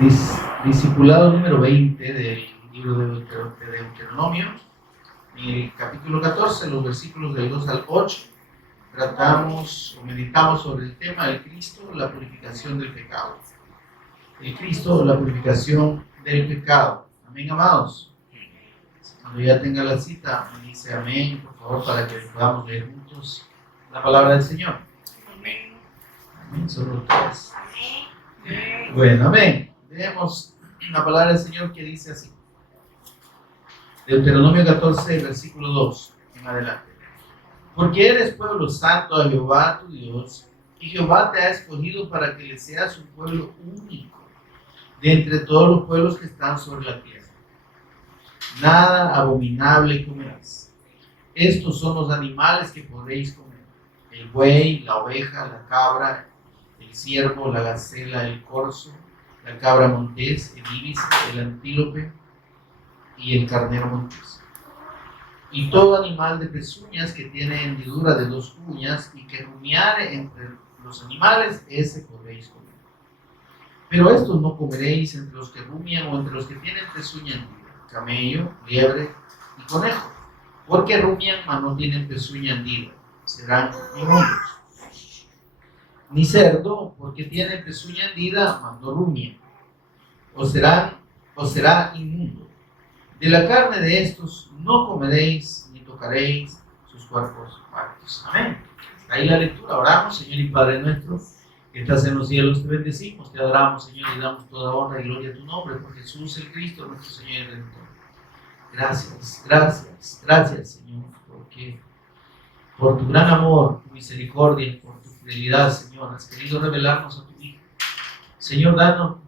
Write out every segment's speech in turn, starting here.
Discipulado número 20 del libro de Deuteronomio. En el capítulo 14, los versículos del 2 al 8, tratamos o meditamos sobre el tema del Cristo, la purificación del pecado. El Cristo, la purificación del pecado. Amén, amados. Cuando ya tenga la cita, me dice amén, por favor, para que podamos leer juntos la palabra del Señor. Amén. Amén, sobre ustedes. Bueno, amén. Leemos la palabra del Señor que dice así. Deuteronomio 14, versículo 2 en adelante. Porque eres pueblo santo a Jehová tu Dios, y Jehová te ha escogido para que le seas un pueblo único de entre todos los pueblos que están sobre la tierra. Nada abominable comerás. Estos son los animales que podréis comer: el buey, la oveja, la cabra, el ciervo, la gacela, el corzo, la cabra montés, el íbice, el antílope y el carnero montés. Y todo animal de pezuñas que tiene hendidura de 2 uñas y que rumiare entre los animales, ese podréis comer. Pero estos no comeréis entre los que rumian o entre los que tienen pezuña hendida: camello, liebre y conejo, porque rumian mas no tienen pezuña hendida, serán inmundos. Ni cerdo, porque tiene pezuña hendida, mas no rumia, o será inmundo. De la carne de estos no comeréis ni tocaréis sus cuerpos muertos. Amén. Ahí la lectura. Oramos. Señor y Padre nuestro, que estás en los cielos, te bendecimos, te adoramos, Señor, y damos toda honra y gloria a tu nombre, por Jesús el Cristo, nuestro Señor y Redentor. Gracias, Señor, porque por tu gran amor, tu misericordia, por tu fidelidad, Señor, has querido revelarnos a tu Hijo. Señor,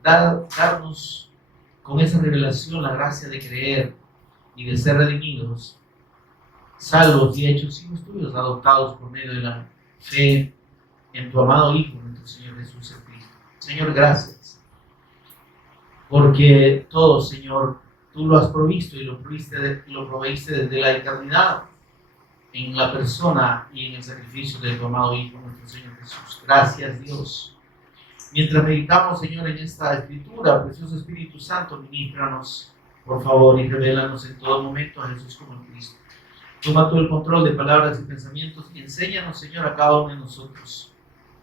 darnos con esa revelación la gracia de creer y de ser redimidos, salvos y hechos hijos tuyos, adoptados por medio de la fe en tu amado Hijo, nuestro Señor Jesús el Cristo. Señor, gracias, porque todo, Señor, tú lo has provisto y lo proveíste desde la eternidad en la persona y en el sacrificio de tu amado Hijo, nuestro Señor Jesús. Gracias, Dios. Mientras meditamos, Señor, en esta escritura, precioso Espíritu Santo, ministranos, por favor, y revélanos en todo momento a Jesús como el Cristo. Toma tú el control de palabras y pensamientos y enséñanos, Señor, a cada uno de nosotros.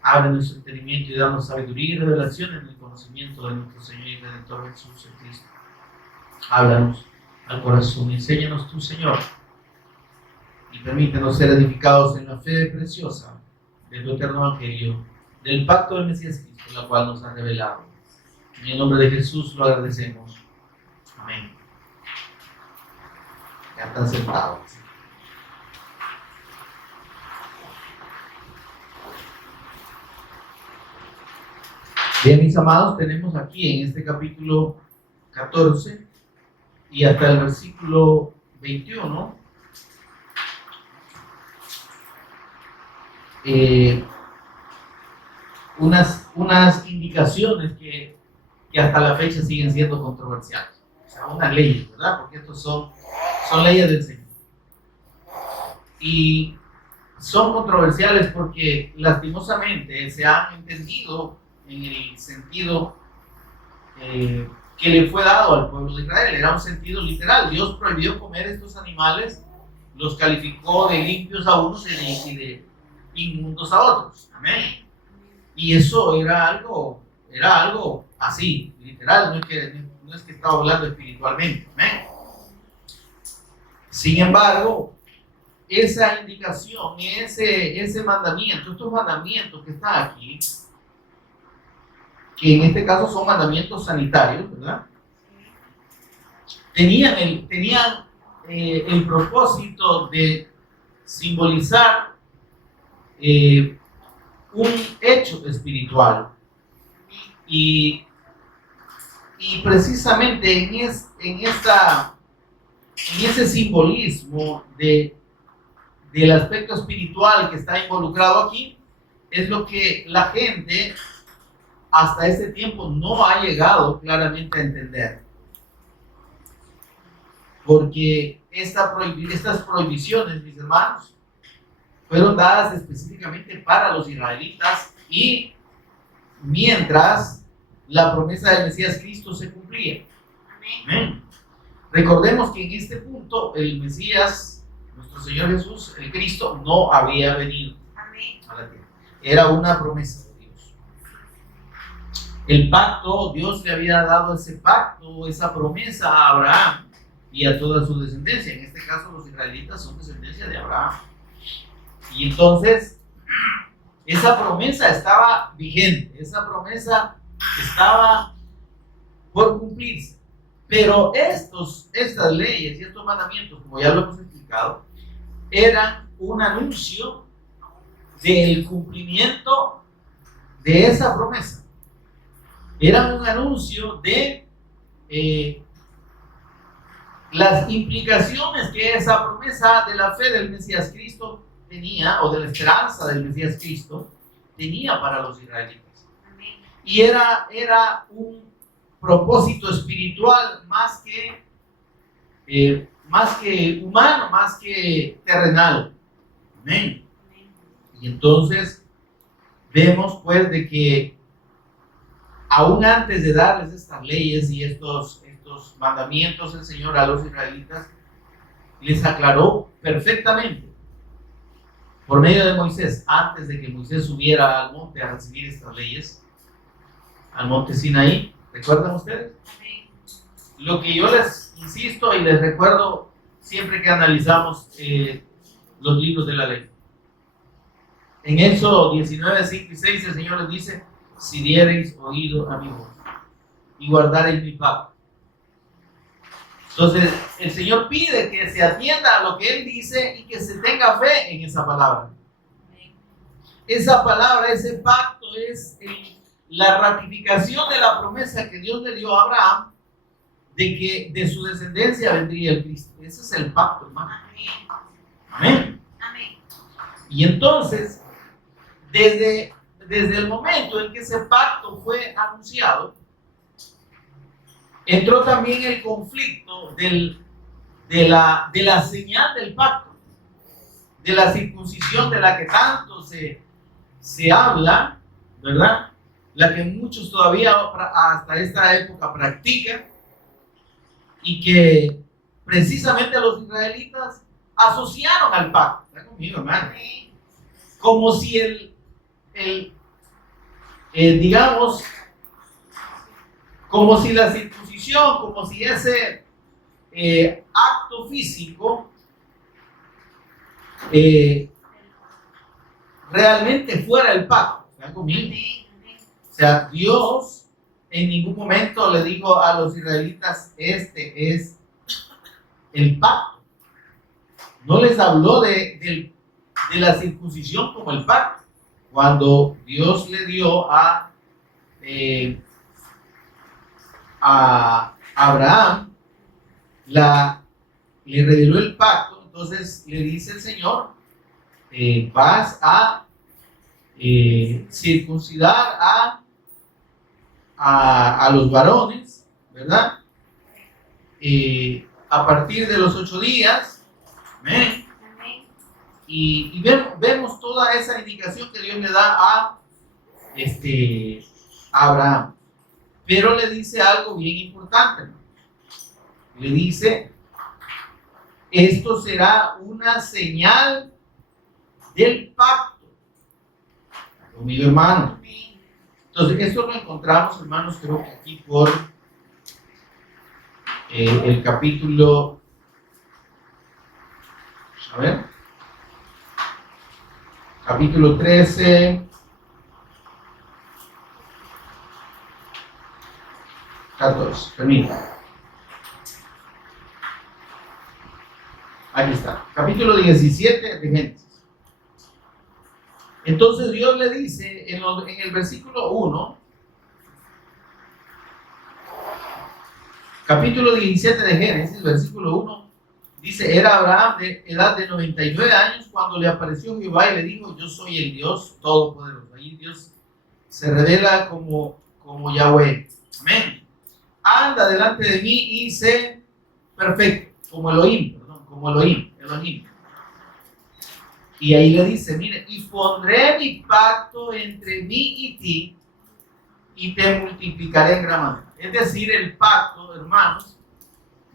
Abre nuestro entendimiento y danos sabiduría y revelación en el conocimiento de nuestro Señor y Redentor Jesús el Cristo. Háblanos al corazón, enséñanos tú, Señor, y permítenos ser edificados en la fe preciosa de tu eterno evangelio, del pacto del Mesías Cristo, la cual nos ha revelado. En el nombre de Jesús lo agradecemos. Amén. Ya están sentados. Bien, mis amados, tenemos aquí en este capítulo 14 y hasta el versículo 21 unas indicaciones que hasta la fecha siguen siendo controversiales. O sea, unas leyes, ¿verdad? Porque estos son leyes del Señor. Y son controversiales porque lastimosamente se han entendido en el sentido que le fue dado al pueblo de Israel. Era un sentido literal. Dios prohibió comer estos animales, los calificó de limpios a unos y de inmundos a otros. Amén. Y eso era algo así, literal, no es que estaba hablando espiritualmente. Amén. Sin embargo, esa indicación, ese mandamiento, estos mandamientos que están aquí, que en este caso son mandamientos sanitarios, ¿verdad? Tenían el propósito de simbolizar un hecho espiritual y precisamente en ese simbolismo del aspecto espiritual que está involucrado aquí es lo que la gente hasta ese tiempo no ha llegado claramente a entender, porque estas prohibiciones, mis hermanos, fueron dadas específicamente para los israelitas y mientras la promesa del Mesías Cristo se cumplía. Amén. Amén. Recordemos que en este punto el Mesías, nuestro Señor Jesús, el Cristo, no había venido Amén. a la tierra. Era una promesa de Dios. El pacto, Dios le había dado ese pacto, esa promesa a Abraham y a toda su descendencia. En este caso los israelitas son descendencia de Abraham. Y entonces esa promesa estaba vigente, esa promesa estaba por cumplirse. Pero estas leyes y estos mandamientos, como ya lo hemos explicado, eran un anuncio del cumplimiento de esa promesa. Eran un anuncio de las implicaciones que esa promesa de la fe del Mesías Cristo tenía, o de la esperanza del Mesías Cristo tenía para los israelitas. Amén. Y era un propósito espiritual más que humano, más que terrenal. Amén. Amén. Y entonces vemos pues de que aún antes de darles estas leyes y estos mandamientos, el Señor a los israelitas les aclaró perfectamente por medio de Moisés, antes de que Moisés subiera al monte a recibir estas leyes, al monte Sinaí. ¿Recuerdan ustedes? Amén. Lo que yo les insisto y les recuerdo siempre que analizamos los libros de la ley. En Éxodo 19, 5 y 6 el Señor les dice: si diereis oído a mi voz y guardareis mi pacto. Entonces el Señor pide que se atienda a lo que Él dice y que se tenga fe en esa palabra. Amén. Esa palabra, ese pacto es la ratificación de la promesa que Dios le dio a Abraham de que de su descendencia vendría el Cristo. Ese es el pacto, hermano. Amén. Amén. Amén. Y entonces, desde el momento en que ese pacto fue anunciado, entró también el conflicto de la señal del pacto, de la circuncisión de la que tanto se habla, ¿verdad? La que muchos todavía hasta esta época practican y que precisamente los israelitas asociaron al pacto. ¿Está conmigo, hermano? Amén. Como si digamos, como si la circuncisión, como si ese acto físico realmente fuera el pacto. ¿Están conmigo? Amén. Amén. O sea, Dios en ningún momento le dijo a los israelitas: este es el pacto. No les habló de la circuncisión como el pacto. Cuando Dios le dio a Abraham, le reveló el pacto, entonces le dice el Señor: vas a circuncidar a los varones, ¿verdad? A partir de los 8 días. Amén. Amén. Y vemos toda esa indicación que Dios le da a Abraham. Pero le dice algo bien importante, ¿no? Le dice: esto será una señal del pacto. Conmigo, hermano. Amén. Entonces, esto lo encontramos, hermanos, creo que aquí por el capítulo, a ver, capítulo 13, 14, permítanme. Aquí está, capítulo 17 de Génesis. Entonces Dios le dice en el versículo 1, capítulo 17 de Génesis, versículo 1, dice: era Abraham de edad de 99 años cuando le apareció Jehová y le dijo: yo soy el Dios Todopoderoso. Ahí Dios se revela como Yahweh. Amén. Anda delante de mí y sé perfecto, como Elohim. Y ahí le dice: mire, y pondré mi pacto entre mí y ti y te multiplicaré en gran manera. Es decir, el pacto, hermanos,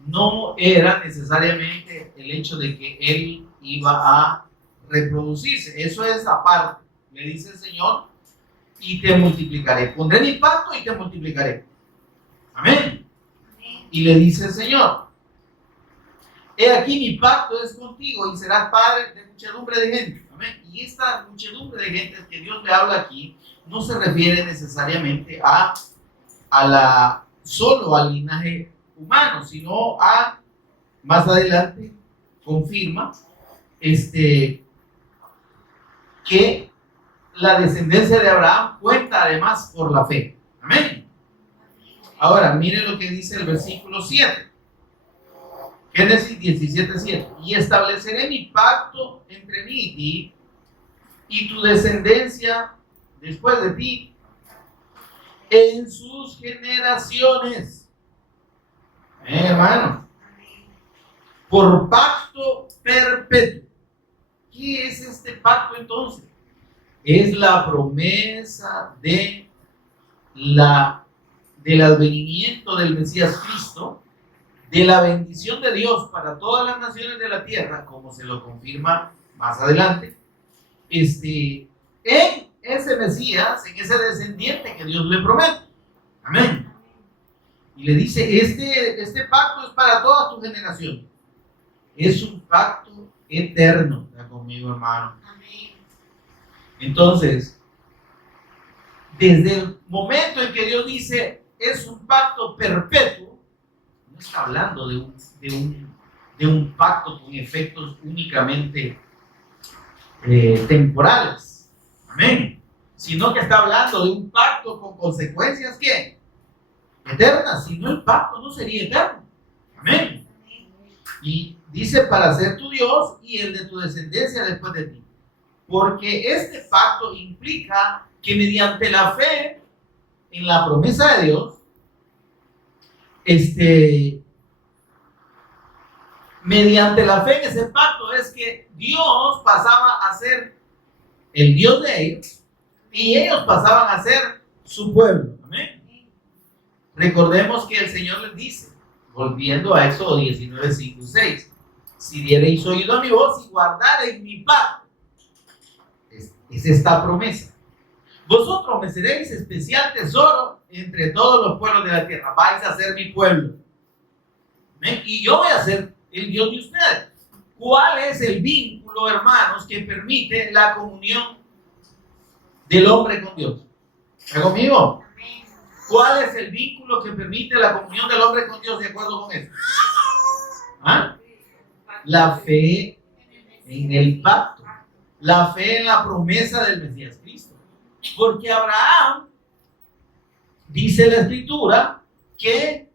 no era necesariamente el hecho de que él iba a reproducirse. Eso es aparte. Le dice el Señor, y te multiplicaré. Pondré mi pacto y te multiplicaré. Amén. Y le dice el Señor, he aquí mi pacto es contigo y serás padre de muchedumbre de gente. Amén. Y esta muchedumbre de gente que Dios le habla aquí no se refiere necesariamente solo al linaje humano, sino a, más adelante, confirma que la descendencia de Abraham cuenta además por la fe. Amén. Ahora, miren lo que dice el versículo 7. Génesis 17:7. Y estableceré mi pacto entre mí y ti, y tu descendencia después de ti, en sus generaciones. Hermano. Por pacto perpetuo. ¿Qué es este pacto entonces? Es la promesa del advenimiento del Mesías Cristo, de la bendición de Dios para todas las naciones de la tierra, como se lo confirma más adelante, en ese Mesías, en ese descendiente que Dios le promete. Amén. Y le dice, este pacto es para toda tu generación. Es un pacto eterno. ¿Está conmigo, hermano? Amén. Entonces, desde el momento en que Dios dice, es un pacto perpetuo, no está hablando de un pacto con efectos únicamente temporales. Amén. Sino que está hablando de un pacto con consecuencias, ¿qué? Eternas. Si no, el pacto no sería eterno. Amén. Y dice, para ser tu Dios y el de tu descendencia después de ti. Porque este pacto implica que mediante la fe en la promesa de Dios, mediante la fe en ese pacto es que Dios pasaba a ser el Dios de ellos y ellos pasaban a ser su pueblo. Amén. Recordemos que el Señor les dice, volviendo a Éxodo 19, 5 y 6, si diereis oído a mi voz y guardareis mi pacto, es esta promesa. Vosotros me seréis especial tesoro entre todos los pueblos de la tierra. Vais a ser mi pueblo. ¿Ven? Y yo voy a ser el Dios de ustedes. ¿Cuál es el vínculo, hermanos, que permite la comunión del hombre con Dios? ¿Está conmigo? ¿Cuál es el vínculo que permite la comunión del hombre con Dios de acuerdo con eso? ¿Ah? La fe en el pacto. La fe en la promesa del Mesías Cristo. Porque Abraham, dice la Escritura, que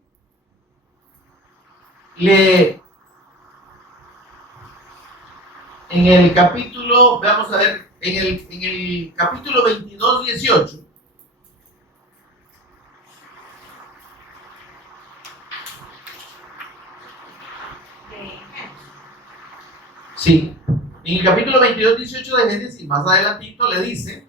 en el capítulo, vamos a ver, en el capítulo 22, 18, sí, en el capítulo 22, 18 de Génesis, más adelantito le dice,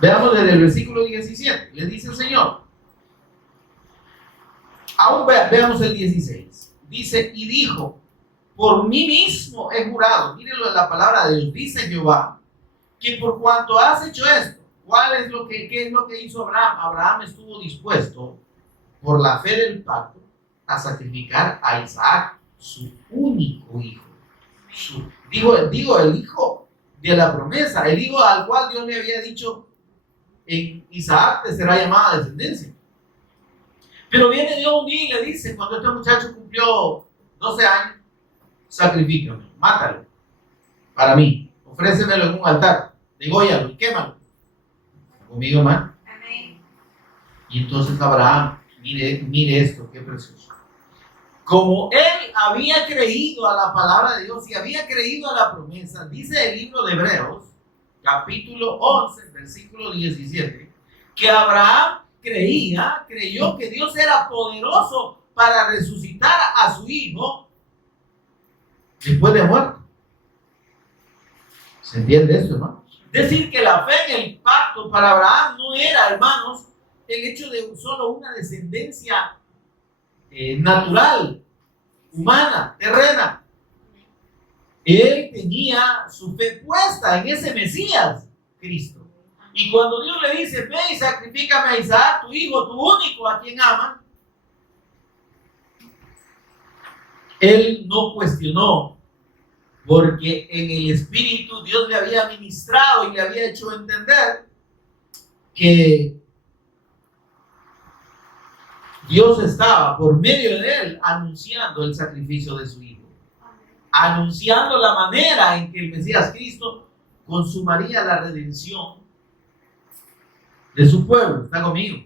veamos desde el versículo 17, le dice el Señor, aún veamos el 16, dice, y dijo, por mí mismo he jurado, mírenlo en la palabra de Dios, dice Jehová, que por cuanto has hecho esto, ¿qué es lo que hizo Abraham? Abraham estuvo dispuesto, por la fe del pacto, a sacrificar a Isaac, su único hijo. Digo, el hijo de la promesa, el hijo al cual Dios le había dicho, en Isaac te será llamada descendencia. Pero viene Dios un día y le dice, cuando este muchacho cumplió 12 años, sacrifícame, mátalo, para mí, ofrécemelo en un altar, dególlalo y quémalo. Conmigo, hermano. Amén. Y entonces Abraham, mire esto, qué precioso. Como él había creído a la palabra de Dios y había creído a la promesa, dice el libro de Hebreos, capítulo 11, versículo 17, que Abraham creyó que Dios era poderoso para resucitar a su hijo después de muerto. ¿Se entiende esto, no? Decir que la fe en el pacto para Abraham no era, hermanos, el hecho de solo una descendencia natural, humana, terrena. Él tenía su fe puesta en ese Mesías, Cristo. Y cuando Dios le dice, ve y sacrifícame a Isaac, tu hijo, tu único, a quien ama, él no cuestionó, porque en el Espíritu Dios le había ministrado y le había hecho entender que Dios estaba por medio de él anunciando el sacrificio de su hijo, anunciando la manera en que el Mesías Cristo consumaría la redención de su pueblo. ¿Está conmigo?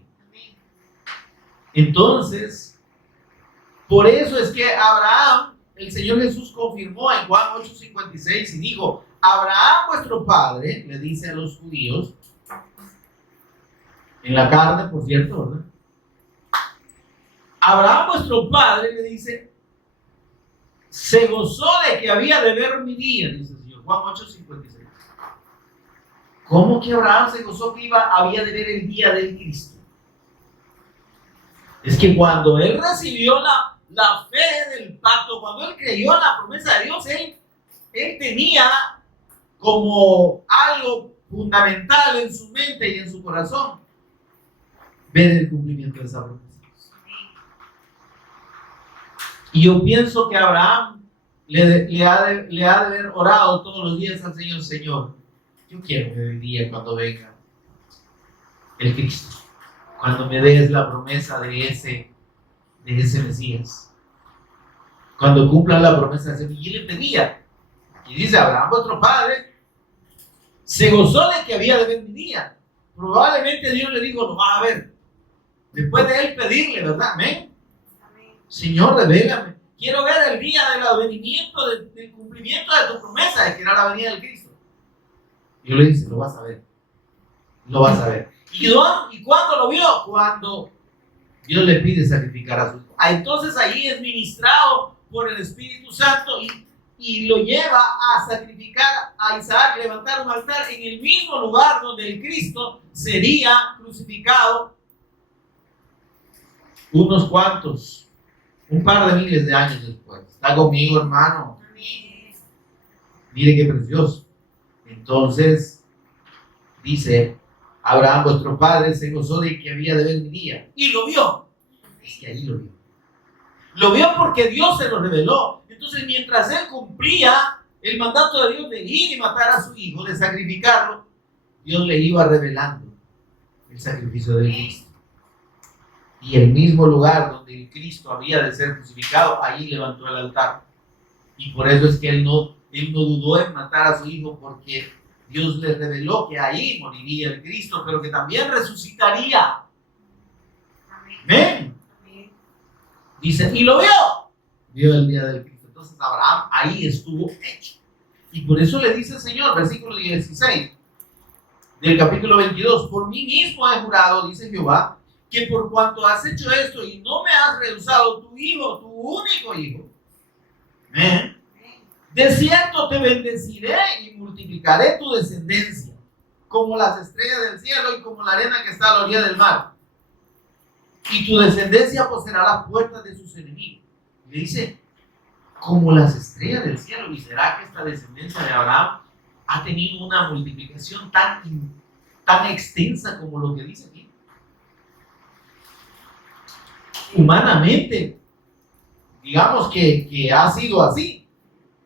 Entonces, por eso es que Abraham, el Señor Jesús confirmó en Juan 8:56 y dijo, Abraham vuestro padre, le dice a los judíos, en la carne, por cierto, ¿verdad? Abraham vuestro padre, le dice, se gozó de que había de ver mi día, dice el Señor, Juan 8:56. ¿Cómo que Abraham se gozó que había de ver el día del Cristo? Es que cuando él recibió la fe del pacto, cuando él creyó en la promesa de Dios, él tenía como algo fundamental en su mente y en su corazón ver el cumplimiento de esa promesa. Y yo pienso que Abraham le ha de haber orado todos los días al Señor, Señor, yo quiero ver el día cuando venga el Cristo, cuando me des la promesa de ese Mesías, cuando cumpla la promesa de ese. Y él le pedía, y dice, Abraham vuestro padre se gozó de que había de ver mi día. Probablemente Dios le dijo, lo vas a ver, después de él pedirle, ¿verdad? Amén. Señor, revélame. Quiero ver el día del advenimiento, del cumplimiento de tu promesa, de que era la venida del Cristo. Y yo le dice, lo vas a ver. Lo vas a ver. ¿Y cuándo lo vio? Cuando Dios le pide sacrificar a su hijo. Entonces ahí es ministrado por el Espíritu Santo y lo lleva a sacrificar a Isaac, levantar un altar en el mismo lugar donde el Cristo sería crucificado un par de miles de años después. ¿Está conmigo, hermano? Amén. Mire qué precioso. Entonces, dice, Abraham vuestro padre se gozó de que había de ver mi día. Y lo vio. Es que ahí lo vio. Lo vio porque Dios se lo reveló. Entonces, mientras él cumplía el mandato de Dios de ir y matar a su hijo, de sacrificarlo, Dios le iba revelando el sacrificio de Cristo. Y el mismo lugar donde el Cristo había de ser crucificado, ahí levantó el altar. Y por eso es que él no dudó en matar a su hijo, porque Dios le reveló que ahí moriría el Cristo, pero que también resucitaría. Amén. Dice, y lo vio el día del Cristo. Entonces Abraham ahí estuvo hecho. Y por eso le dice el Señor, versículo 16 del capítulo 22, por mí mismo he jurado, dice Jehová, que por cuanto has hecho esto y no me has rehusado tu hijo, tu único hijo, de cierto te bendeciré y multiplicaré tu descendencia, como las estrellas del cielo y como la arena que está a la orilla del mar. Y tu descendencia poseerá las puertas de sus enemigos. Le dice, como las estrellas del cielo. ¿Y será que esta descendencia de Abraham ha tenido una multiplicación tan extensa como lo que dice aquí? Humanamente, digamos que ha sido así,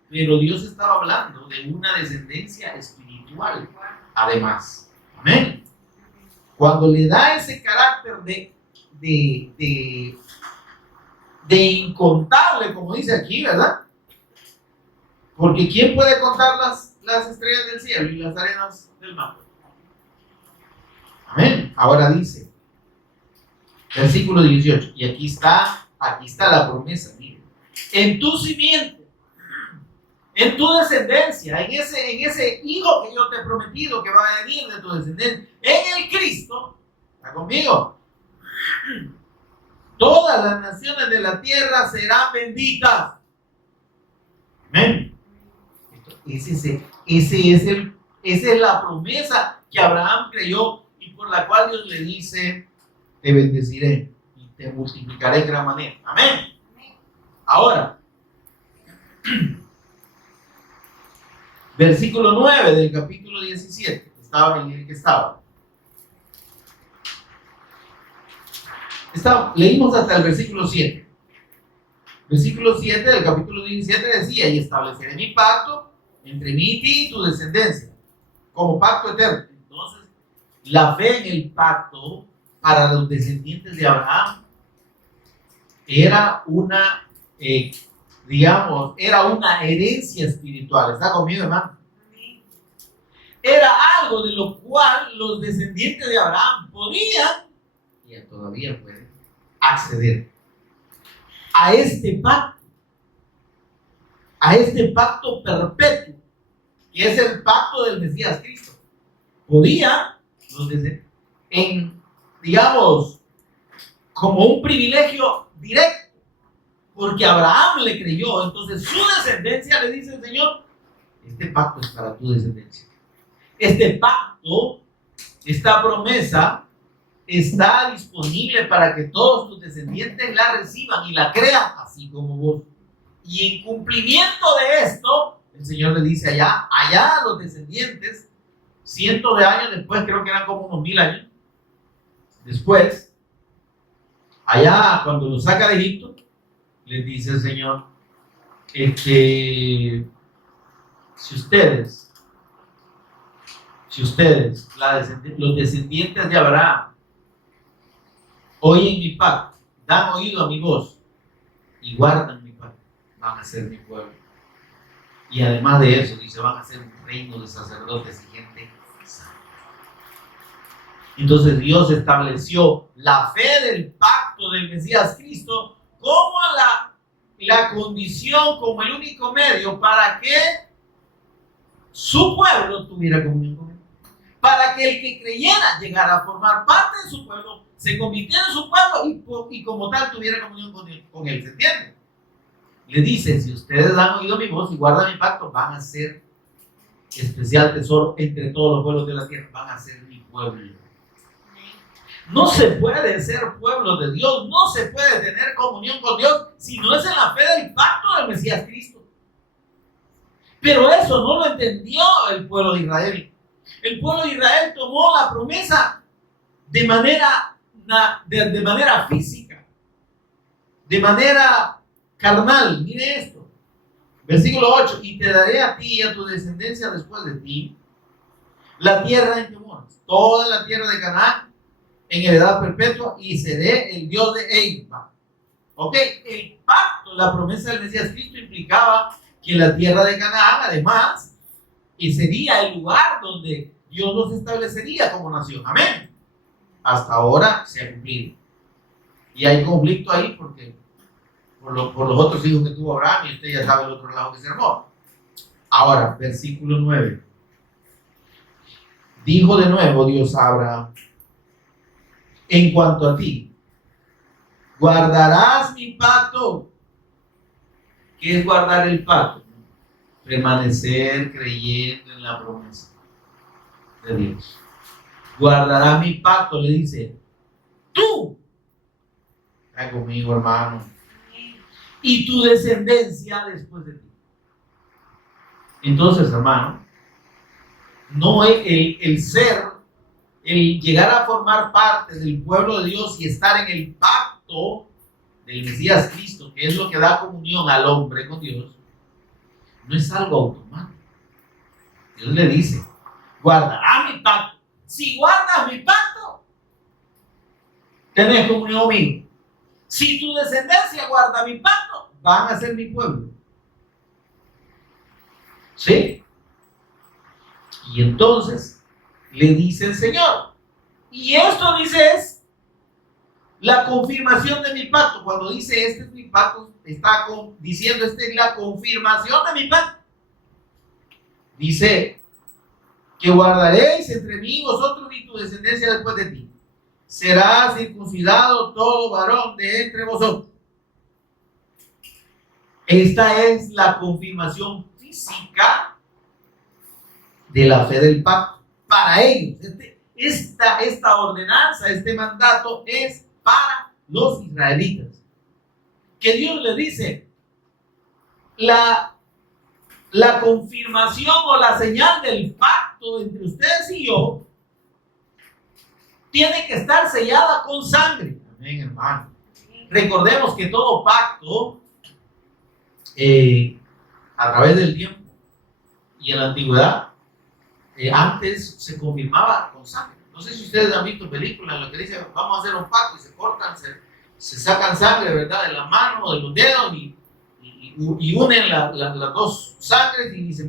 pero Dios estaba hablando de una descendencia espiritual, además. Amén. Cuando le da ese carácter de incontable, como dice aquí, ¿verdad? Porque ¿quién puede contar las estrellas del cielo y las arenas del mar? Amén. Ahora dice, versículo 18, y aquí está la promesa, miren. En tu simiente, en tu descendencia, en ese hijo que yo te he prometido que va a venir de tu descendencia, en el Cristo, ¿está conmigo? Todas las naciones de la tierra serán benditas. Amén. Esa es la promesa que Abraham creyó y por la cual Dios le dice: te bendeciré y te multiplicaré en gran manera. Amén. Ahora, versículo 9 del capítulo 17, estaba en el que estaba. Leímos hasta el versículo 7. Versículo 7 del capítulo 17 decía: y estableceré mi pacto entre mí y ti y tu descendencia, como pacto eterno. Entonces, la fe en el pacto para los descendientes de Abraham era una, era una herencia espiritual. ¿Está conmigo, hermano? Era algo de lo cual los descendientes de Abraham podían, y todavía pueden, acceder a este pacto perpetuo, que es el pacto del Mesías Cristo. Podían, digamos, como un privilegio directo, porque Abraham le creyó. Entonces su descendencia le dice el Señor: este pacto es para tu descendencia. Este pacto, esta promesa, está disponible para que todos tus descendientes la reciban y la crean, así como vos. Y en cumplimiento de esto, el Señor le dice allá a los descendientes, cientos de años después, creo que eran como unos 1000 años después, allá cuando los saca de Egipto, les dice el Señor: si ustedes, los descendientes de Abraham, oyen mi pacto, dan oído a mi voz y guardan mi pacto, van a ser mi pueblo. Y además de eso, dice, van a ser un reino de sacerdotes y gente santa. Entonces Dios estableció la fe del pacto del Mesías Cristo como la condición, como el único medio para que su pueblo tuviera comunión con él. Para que el que creyera llegara a formar parte de su pueblo, se convirtiera en su pueblo y como tal tuviera comunión con él. ¿Se entiende? Le dice: si ustedes han oído mi voz y guardan mi pacto, van a ser especial tesoro entre todos los pueblos de la tierra. Van a ser mi pueblo. No se puede ser pueblo de Dios, no se puede tener comunión con Dios si no es en la fe del pacto del Mesías Cristo. Pero eso no lo entendió el pueblo de Israel. El pueblo de Israel tomó la promesa de manera física, de manera carnal. Mire esto, versículo 8: y te daré a ti y a tu descendencia después de ti la tierra en que moras, toda la tierra de Canaán, en heredad perpetua, y seré el Dios de ellos. Ok, el pacto, la promesa del Mesías Cristo implicaba que la tierra de Canaán, además, y sería el lugar donde Dios los establecería como nación. Amén. Hasta ahora se ha cumplido. Y hay conflicto ahí porque por los otros hijos que tuvo Abraham, y usted ya sabe el otro lado que se armó. Ahora, versículo 9. Dijo de nuevo Dios a Abraham: en cuanto a ti, guardarás mi pacto. ¿Qué es guardar el pacto? Permanecer creyendo en la promesa de Dios. Guardará mi pacto, le dice, tú. Está conmigo, hermano. Y tu descendencia después de ti. Entonces, hermano, no es el llegar a formar parte del pueblo de Dios y estar en el pacto del Mesías Cristo, que es lo que da comunión al hombre con Dios, no es algo automático. Dios le dice: guardará mi pacto. Si guardas mi pacto, tenés comunión conmigo. Si tu descendencia guarda mi pacto, van a ser mi pueblo. ¿Sí? Y entonces le dice el Señor, y esto dice es la confirmación de mi pacto. Cuando dice este es mi pacto, está diciendo esta es la confirmación de mi pacto. Dice que guardaréis entre mí, vosotros y tu descendencia después de ti. Será circuncidado todo varón de entre vosotros. Esta es la confirmación física de la fe del pacto. Para ellos, esta ordenanza, este mandato es para los israelitas. Que Dios les dice, la confirmación o la señal del pacto entre ustedes y yo tiene que estar sellada con sangre. Amén, hermano. Recordemos que todo pacto a través del tiempo y en la antigüedad antes se confirmaba con sangre. No sé si ustedes han visto películas en las que dicen vamos a hacer un pacto y se cortan, se sacan sangre, ¿verdad? De la mano, de los dedos y unen las dos sangres y dicen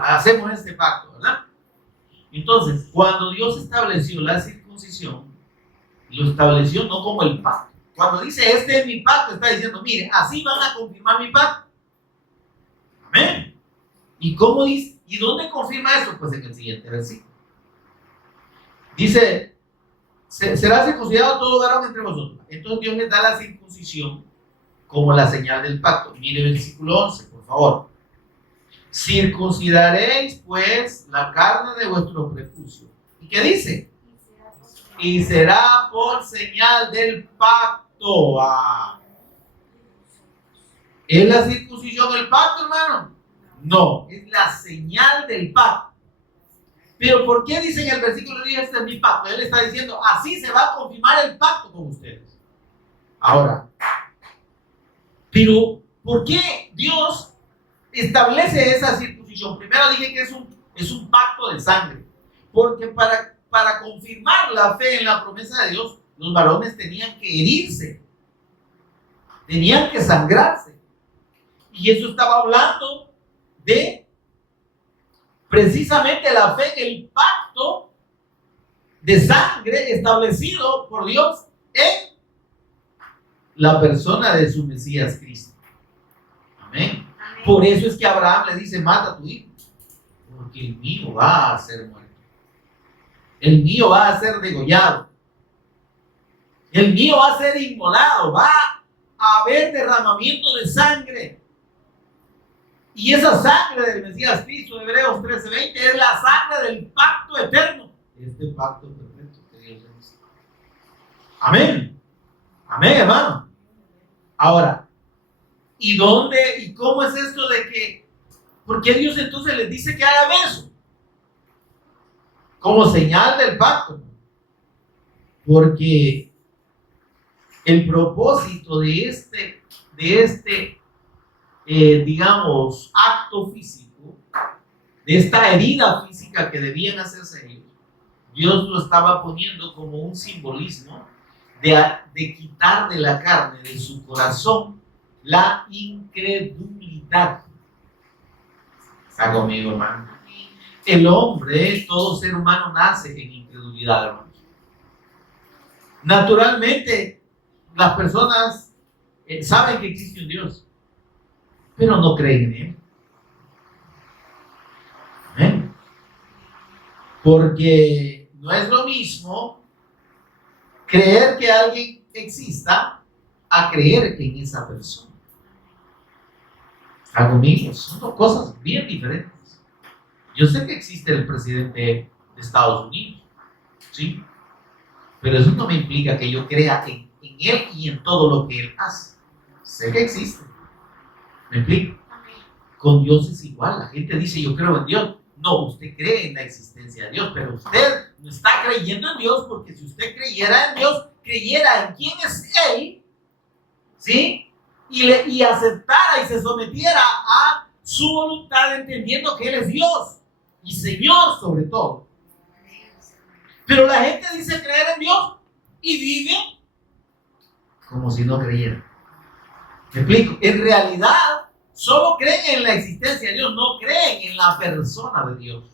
hacemos este pacto, ¿verdad? Entonces, cuando Dios estableció la circuncisión, lo estableció no como el pacto. Cuando dice este es mi pacto, está diciendo, mire, así van a confirmar mi pacto. Amén. ¿Y cómo dice? ¿Y dónde confirma eso? Pues en el siguiente versículo. Dice, será circuncidado todo varón entre vosotros. Entonces Dios les da la circuncisión como la señal del pacto. Mire el versículo 11, por favor. Circuncidaréis pues la carne de vuestro prepucio. ¿Y qué dice? Y será por señal del pacto. ¿Es la circuncisión el pacto, hermano? No, es la señal del pacto. Pero ¿por qué dice en el versículo 10 este es mi pacto? Él está diciendo, así se va a confirmar el pacto con ustedes. Ahora, pero ¿por qué Dios establece esa circuncisión? Primero dije que es un pacto de sangre. Porque para confirmar la fe en la promesa de Dios, los varones tenían que herirse, tenían que sangrarse. Y eso estaba hablando de precisamente la fe en el pacto de sangre establecido por Dios en la persona de su Mesías Cristo. Amén. Amén. Por eso es que Abraham le dice, mata a tu hijo, porque el mío va a ser muerto. El mío va a ser degollado. El mío va a ser inmolado. Va a haber derramamiento de sangre. Y esa sangre del Mesías Cristo, Hebreos 13:20, es la sangre del pacto eterno. Este pacto perfecto que Dios hizo. Amén. Amén, hermano. Ahora, ¿y dónde y cómo es esto de que, por qué Dios entonces les dice que hagan eso? Como señal del pacto. Porque el propósito de este digamos, acto físico, de esta herida física que debían hacerse ellos, Dios lo estaba poniendo como un simbolismo de quitar de la carne, de su corazón, la incredulidad. ¿Está conmigo, hermano? El hombre, todo ser humano nace en incredulidad, hermano. Naturalmente, las personas saben que existe un Dios, pero no creen en él. ¿Eh? Porque no es lo mismo creer que alguien exista a creer en esa persona. ¿Está conmigo? Son dos cosas bien diferentes. Yo sé que existe el presidente de Estados Unidos, ¿sí? Pero eso no me implica que yo crea en él y en todo lo que él hace. Sé que existe. ¿Me explico? Con Dios es igual. La gente dice yo creo en Dios. No, usted cree en la existencia de Dios, pero usted no está creyendo en Dios, porque si usted creyera en Dios, creyera en quién es Él, ¿sí? Y aceptara y se sometiera a su voluntad, entendiendo que Él es Dios y Señor sobre todo. Pero la gente dice creer en Dios y vive como si no creyera. ¿Me explico? En realidad, solo creen en la existencia de Dios, no creen en la persona de Dios.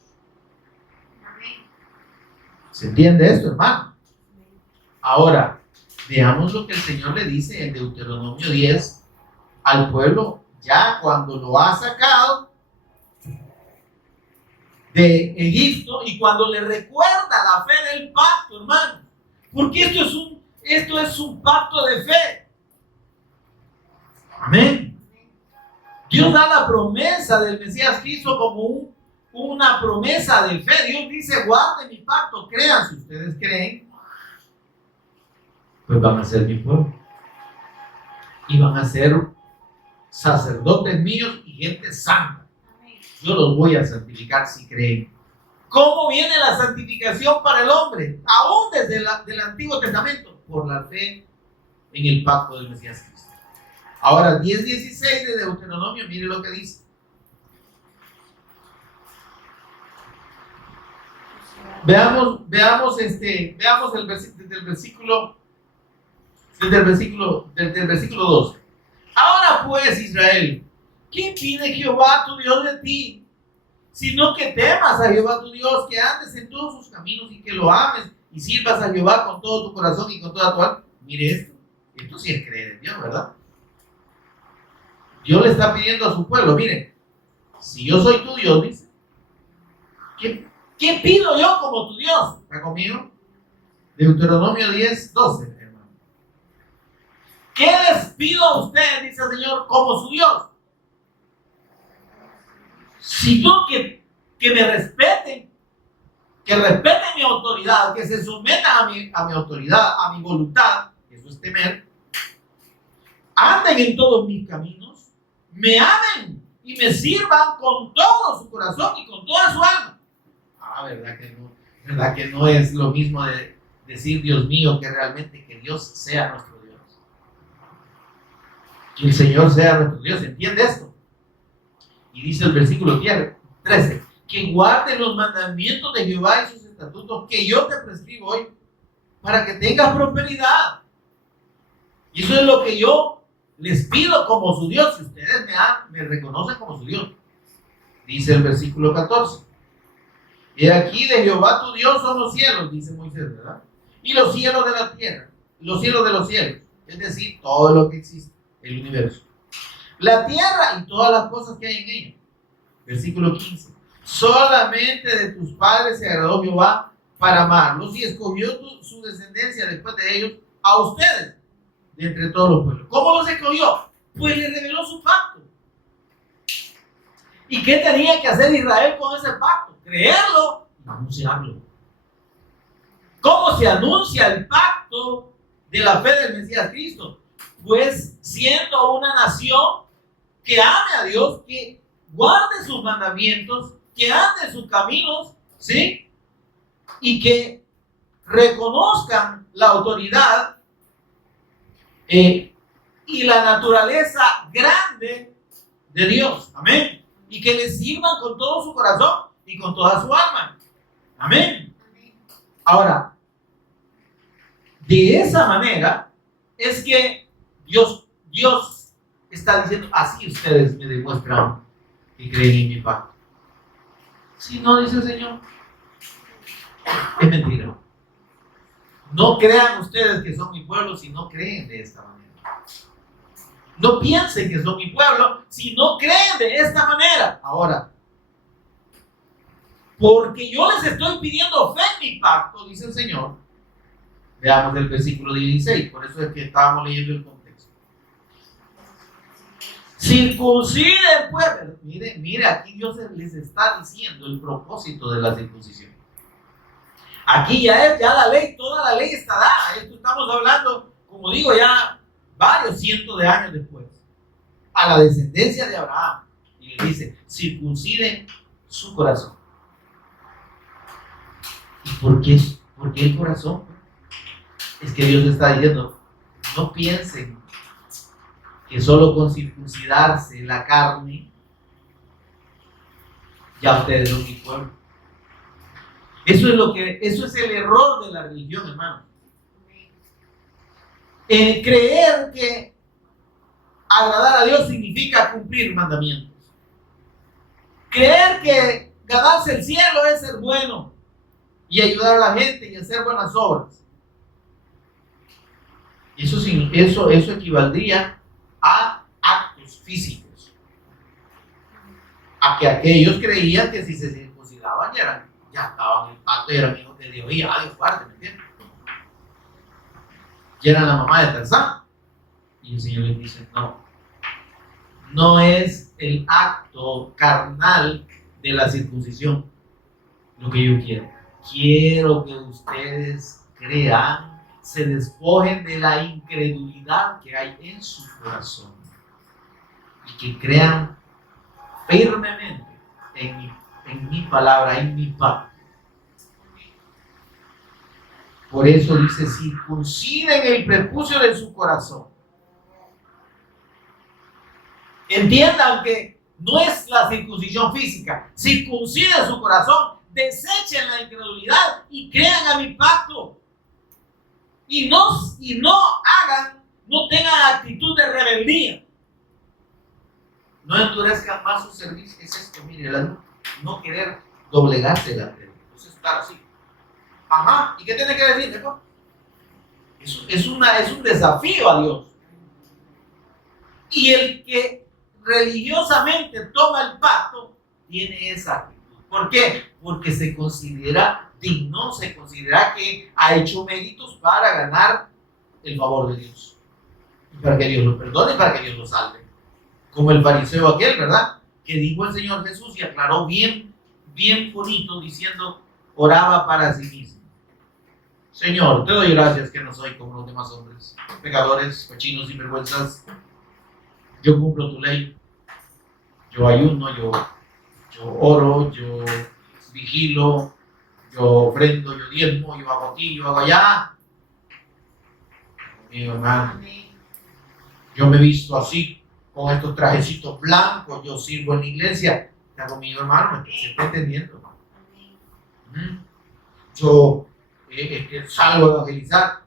¿Se entiende esto, hermano? Ahora, veamos lo que el Señor le dice en Deuteronomio 10 al pueblo, ya cuando lo ha sacado de Egipto y cuando le recuerda la fe del pacto, hermano. Porque esto es un pacto de fe. Amén. Dios da la promesa del Mesías Cristo como una promesa de fe. Dios dice, guarden mi pacto, crean. Si ustedes creen, pues van a ser mi pueblo. Y van a ser sacerdotes míos y gente santa. Yo los voy a santificar si creen. ¿Cómo viene la santificación para el hombre? Aún desde el Antiguo Testamento, por la fe en el pacto del Mesías Cristo. Ahora, 10:16 de Deuteronomio, mire lo que dice. Veamos el versículo 12. Ahora pues, Israel, ¿qué pide Jehová tu Dios de ti? Sino que temas a Jehová tu Dios, que andes en todos sus caminos y que lo ames y sirvas a Jehová con todo tu corazón y con toda tu alma. Mire esto sí es creer en Dios, ¿verdad? Dios le está pidiendo a su pueblo, miren, si yo soy tu Dios, dice, ¿qué pido yo como tu Dios? ¿Está conmigo? Deuteronomio 10:12, hermano. ¿Qué les pido a ustedes, dice el Señor, como su Dios? Sino que me respeten, que respeten mi autoridad, que se sometan a mi autoridad, a mi voluntad, eso es temer, anden en todos mis caminos, me amen y me sirvan con todo su corazón y con toda su alma. ¿Verdad que no es lo mismo de decir Dios mío que realmente que Dios sea nuestro Dios? Que el Señor sea nuestro Dios, ¿entiende esto? Y dice el versículo 13, que guarden los mandamientos de Jehová y sus estatutos que yo te prescribo hoy para que tengas prosperidad. Y eso es lo que yo les pido como su Dios, si ustedes me reconocen como su Dios. Dice el versículo 14. Y aquí de Jehová tu Dios son los cielos, dice Moisés, ¿verdad? Y los cielos de la tierra, los cielos de los cielos, es decir, todo lo que existe, el universo. La tierra y todas las cosas que hay en ella. Versículo 15. Solamente de tus padres se agradó Jehová para amarlos y escogió su descendencia después de ellos a ustedes de entre todos los pueblos. ¿Cómo los escogió? Pues le reveló su pacto. ¿Y qué tenía que hacer Israel con ese pacto? Creerlo y anunciarlo. ¿Cómo se anuncia el pacto de la fe del Mesías Cristo? Pues siendo una nación que ame a Dios, que guarde sus mandamientos, que ande en sus caminos, ¿sí? Y que reconozcan la autoridad y la naturaleza grande de Dios. Amén. Y que le sirvan con todo su corazón y con toda su alma. Amén. Ahora, de esa manera es que Dios está diciendo, así ustedes me demuestran que creen en mi pacto. Si no, dice el Señor, es mentira. No crean ustedes que son mi pueblo si no creen de esta manera. No piensen que son mi pueblo si no creen de esta manera. Ahora, porque yo les estoy pidiendo fe en mi pacto, dice el Señor. Veamos el versículo 16, por eso es que estábamos leyendo el contexto. Circunciden pues. Mire, aquí Dios les está diciendo el propósito de la circuncisión. Aquí ya la ley, toda la ley está dada. Esto estamos hablando, como digo, ya varios cientos de años después. A la descendencia de Abraham. Y le dice, circunciden su corazón. ¿Y por qué el corazón? Es que Dios está diciendo, no piensen que solo con circuncidarse la carne, ya ustedes son mi pueblo. Eso es el error de la religión, hermano. El creer que agradar a Dios significa cumplir mandamientos. Creer que ganarse el cielo es ser bueno y ayudar a la gente y hacer buenas obras. Eso equivaldría a actos físicos. A que aquellos creían que si se circuncidaban ya estaban en el pacto y eran hijos de Dios y Dios guarde, ¿me entiendes? Y eran la mamá de Tarzán. Y el Señor les dice, no, no es el acto carnal de la circuncisión lo que yo quiero. Quiero que ustedes crean, se despojen de la incredulidad que hay en su corazón y que crean firmemente en mi palabra, en mi pacto. Por eso dice, circunciden el prepucio de su corazón. Entiendan que no es la circuncisión física, circunciden su corazón, desechen la incredulidad y crean a mi pacto. Y no hagan, no tengan actitud de rebeldía. No endurezcan más su servicio. Es esto, mire, no querer doblegarse delante de Dios. Entonces estar así. Ajá, ¿y qué tiene que decir, hijo? Es un desafío a Dios. Y el que religiosamente toma el pacto tiene esa actitud. ¿Por qué? Porque se considera digno, se considera que ha hecho méritos para ganar el favor de Dios. Para que Dios lo perdone y para que Dios lo salve. Como el fariseo aquel, ¿verdad? Que dijo el Señor Jesús y aclaró bien bonito diciendo, oraba para sí mismo. Señor, te doy gracias que no soy como los demás hombres, pecadores, cochinos, sinvergüenzas. Yo cumplo tu ley. Yo ayuno, yo oro, yo vigilo, yo ofrendo, yo diezmo, yo hago aquí, yo hago allá. Mi hermano, yo me he visto así, con estos trajecitos blancos, yo sirvo en la iglesia. Está conmigo, hermano, se está entendiendo. Yo salgo a evangelizar.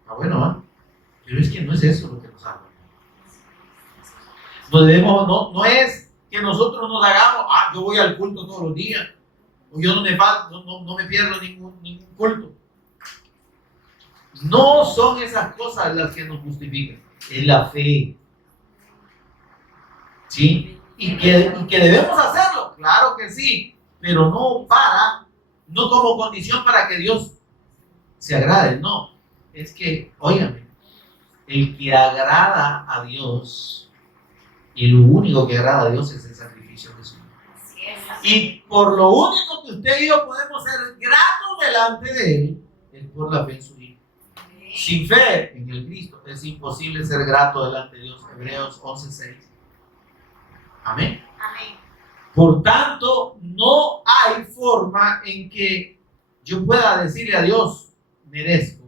Está bueno, ¿eh? Pero es que no es eso lo que nos salva. No es que nosotros nos hagamos, yo voy al culto todos los días, o yo no me pierdo ningún culto. No son esas cosas las que nos justifican, es la fe. ¿Sí? Y que debemos hacerlo, claro que sí, pero no como condición para que Dios se agrade, no. Es que, óigame, el que agrada a Dios, y lo único que agrada a Dios es el sacrificio de su Hijo. Y por lo único que usted y yo podemos ser gratos delante de Él, es por la fe en su Hijo. Sin fe en el Cristo es imposible ser grato delante de Dios. Hebreos 11:6. Amén. Amén. Por tanto, no hay forma en que yo pueda decirle a Dios, merezco.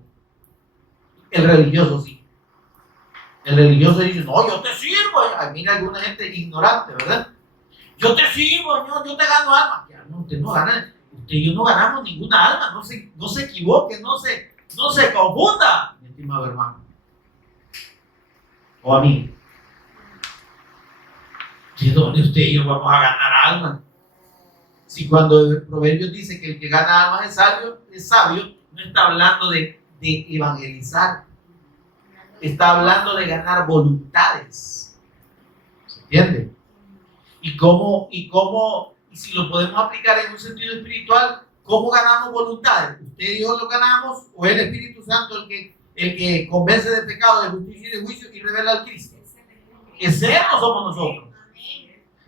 El religioso sí. El religioso dice, no, yo te sirvo. Mira alguna gente ignorante, ¿verdad? Yo te sirvo, yo te gano alma. Ya, no, usted no gana, usted y yo no ganamos ninguna alma. No se equivoque, no se confunda, mi estimado hermano. O a mí. ¿De dónde usted y yo vamos a ganar alma? Si cuando el proverbio dice que el que gana alma es sabio, no está hablando de evangelizar. Está hablando de ganar voluntades. ¿Se entiende? Y si lo podemos aplicar en un sentido espiritual, ¿cómo ganamos voluntades? ¿Usted y yo lo ganamos o el Espíritu Santo el que convence de pecado, de justicia y de juicio y revela al Cristo? Ese no somos nosotros.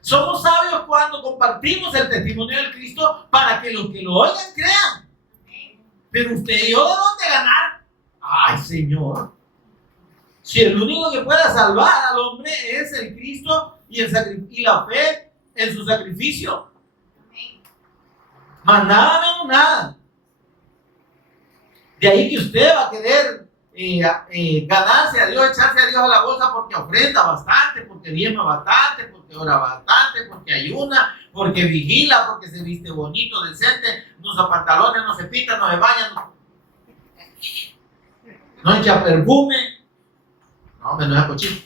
Somos sabios cuando compartimos el testimonio del Cristo para que los que lo oigan crean. Pero usted y yo, ¿de dónde ganar? Ay, Señor. Si el único que pueda salvar al hombre es el Cristo y la fe en su sacrificio. Más nada menos nada. De ahí que usted va a querer ganarse a Dios, echarse a Dios a la bolsa porque ofrenda bastante, porque diezma bastante, porque ora bastante, porque ayuna, porque vigila, porque se viste bonito, decente, no usa pantalones, no se pinta, no se baña, no echa perfume. No, me no es cochino.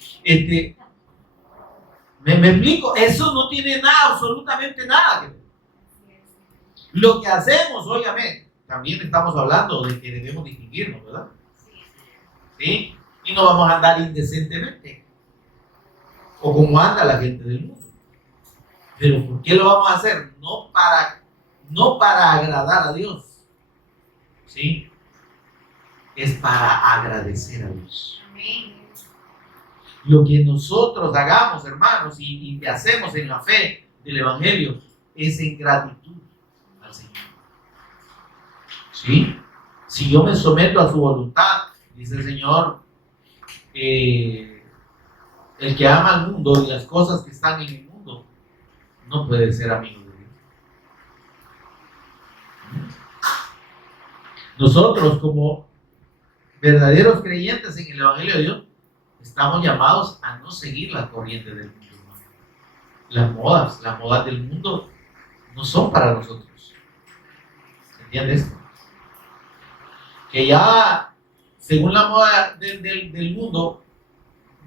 Me explico, eso no tiene nada, absolutamente nada que ver. Lo que hacemos, óigame, también estamos hablando de que debemos distinguirnos, ¿verdad? ¿Sí? Y no vamos a andar indecentemente, o como anda la gente del mundo. Pero ¿por qué lo vamos a hacer? No para agradar a Dios, ¿sí? Es para agradecer a Dios. Lo que nosotros hagamos, hermanos, y que hacemos en la fe del Evangelio, es en gratitud al Señor. ¿Sí? Si yo me someto a su voluntad, dice el Señor, el que ama al mundo y las cosas que están en el mundo, no puede ser amigo de Dios. Nosotros, como verdaderos creyentes en el Evangelio de Dios, estamos llamados a no seguir la corriente del mundo, hermano. Las modas del mundo no son para nosotros. ¿Entiendes? Que ya, según la moda del mundo,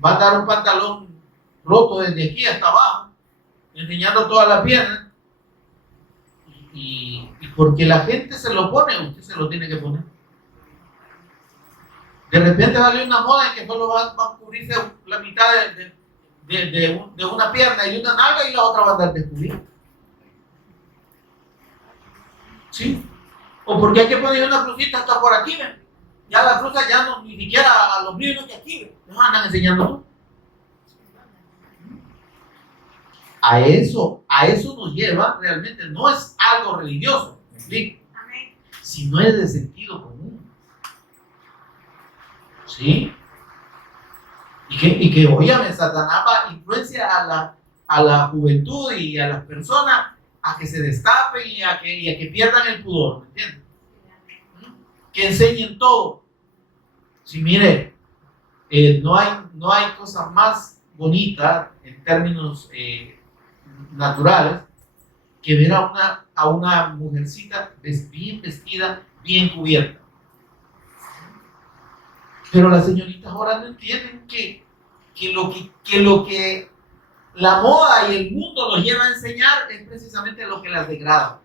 va a dar un pantalón roto desde aquí hasta abajo, enseñando toda la pierna, y porque la gente se lo pone, usted se lo tiene que poner. De repente va a haber una moda en que solo va a cubrirse la mitad de una pierna y una nalga, y la otra va a andar descubierta. ¿Sí? O porque hay que poner una crucita hasta por aquí, ¿ven? Ya la cruza ya no, ni siquiera a los míos que aquí, nos andan enseñando todo. A eso nos lleva realmente, no es algo religioso, ¿me explico? Sino es de sentido común. ¿Sí? Y que óyame, Satanás influencia a la juventud y a las personas a que se destapen y a que pierdan el pudor, ¿me entiendes? Que enseñen todo. Si mire, no hay cosa más bonita en términos naturales que ver a una mujercita bien vestida, bien cubierta. Pero las señoritas ahora no entienden que lo que la moda y el mundo los lleva a enseñar es precisamente lo que las degrada.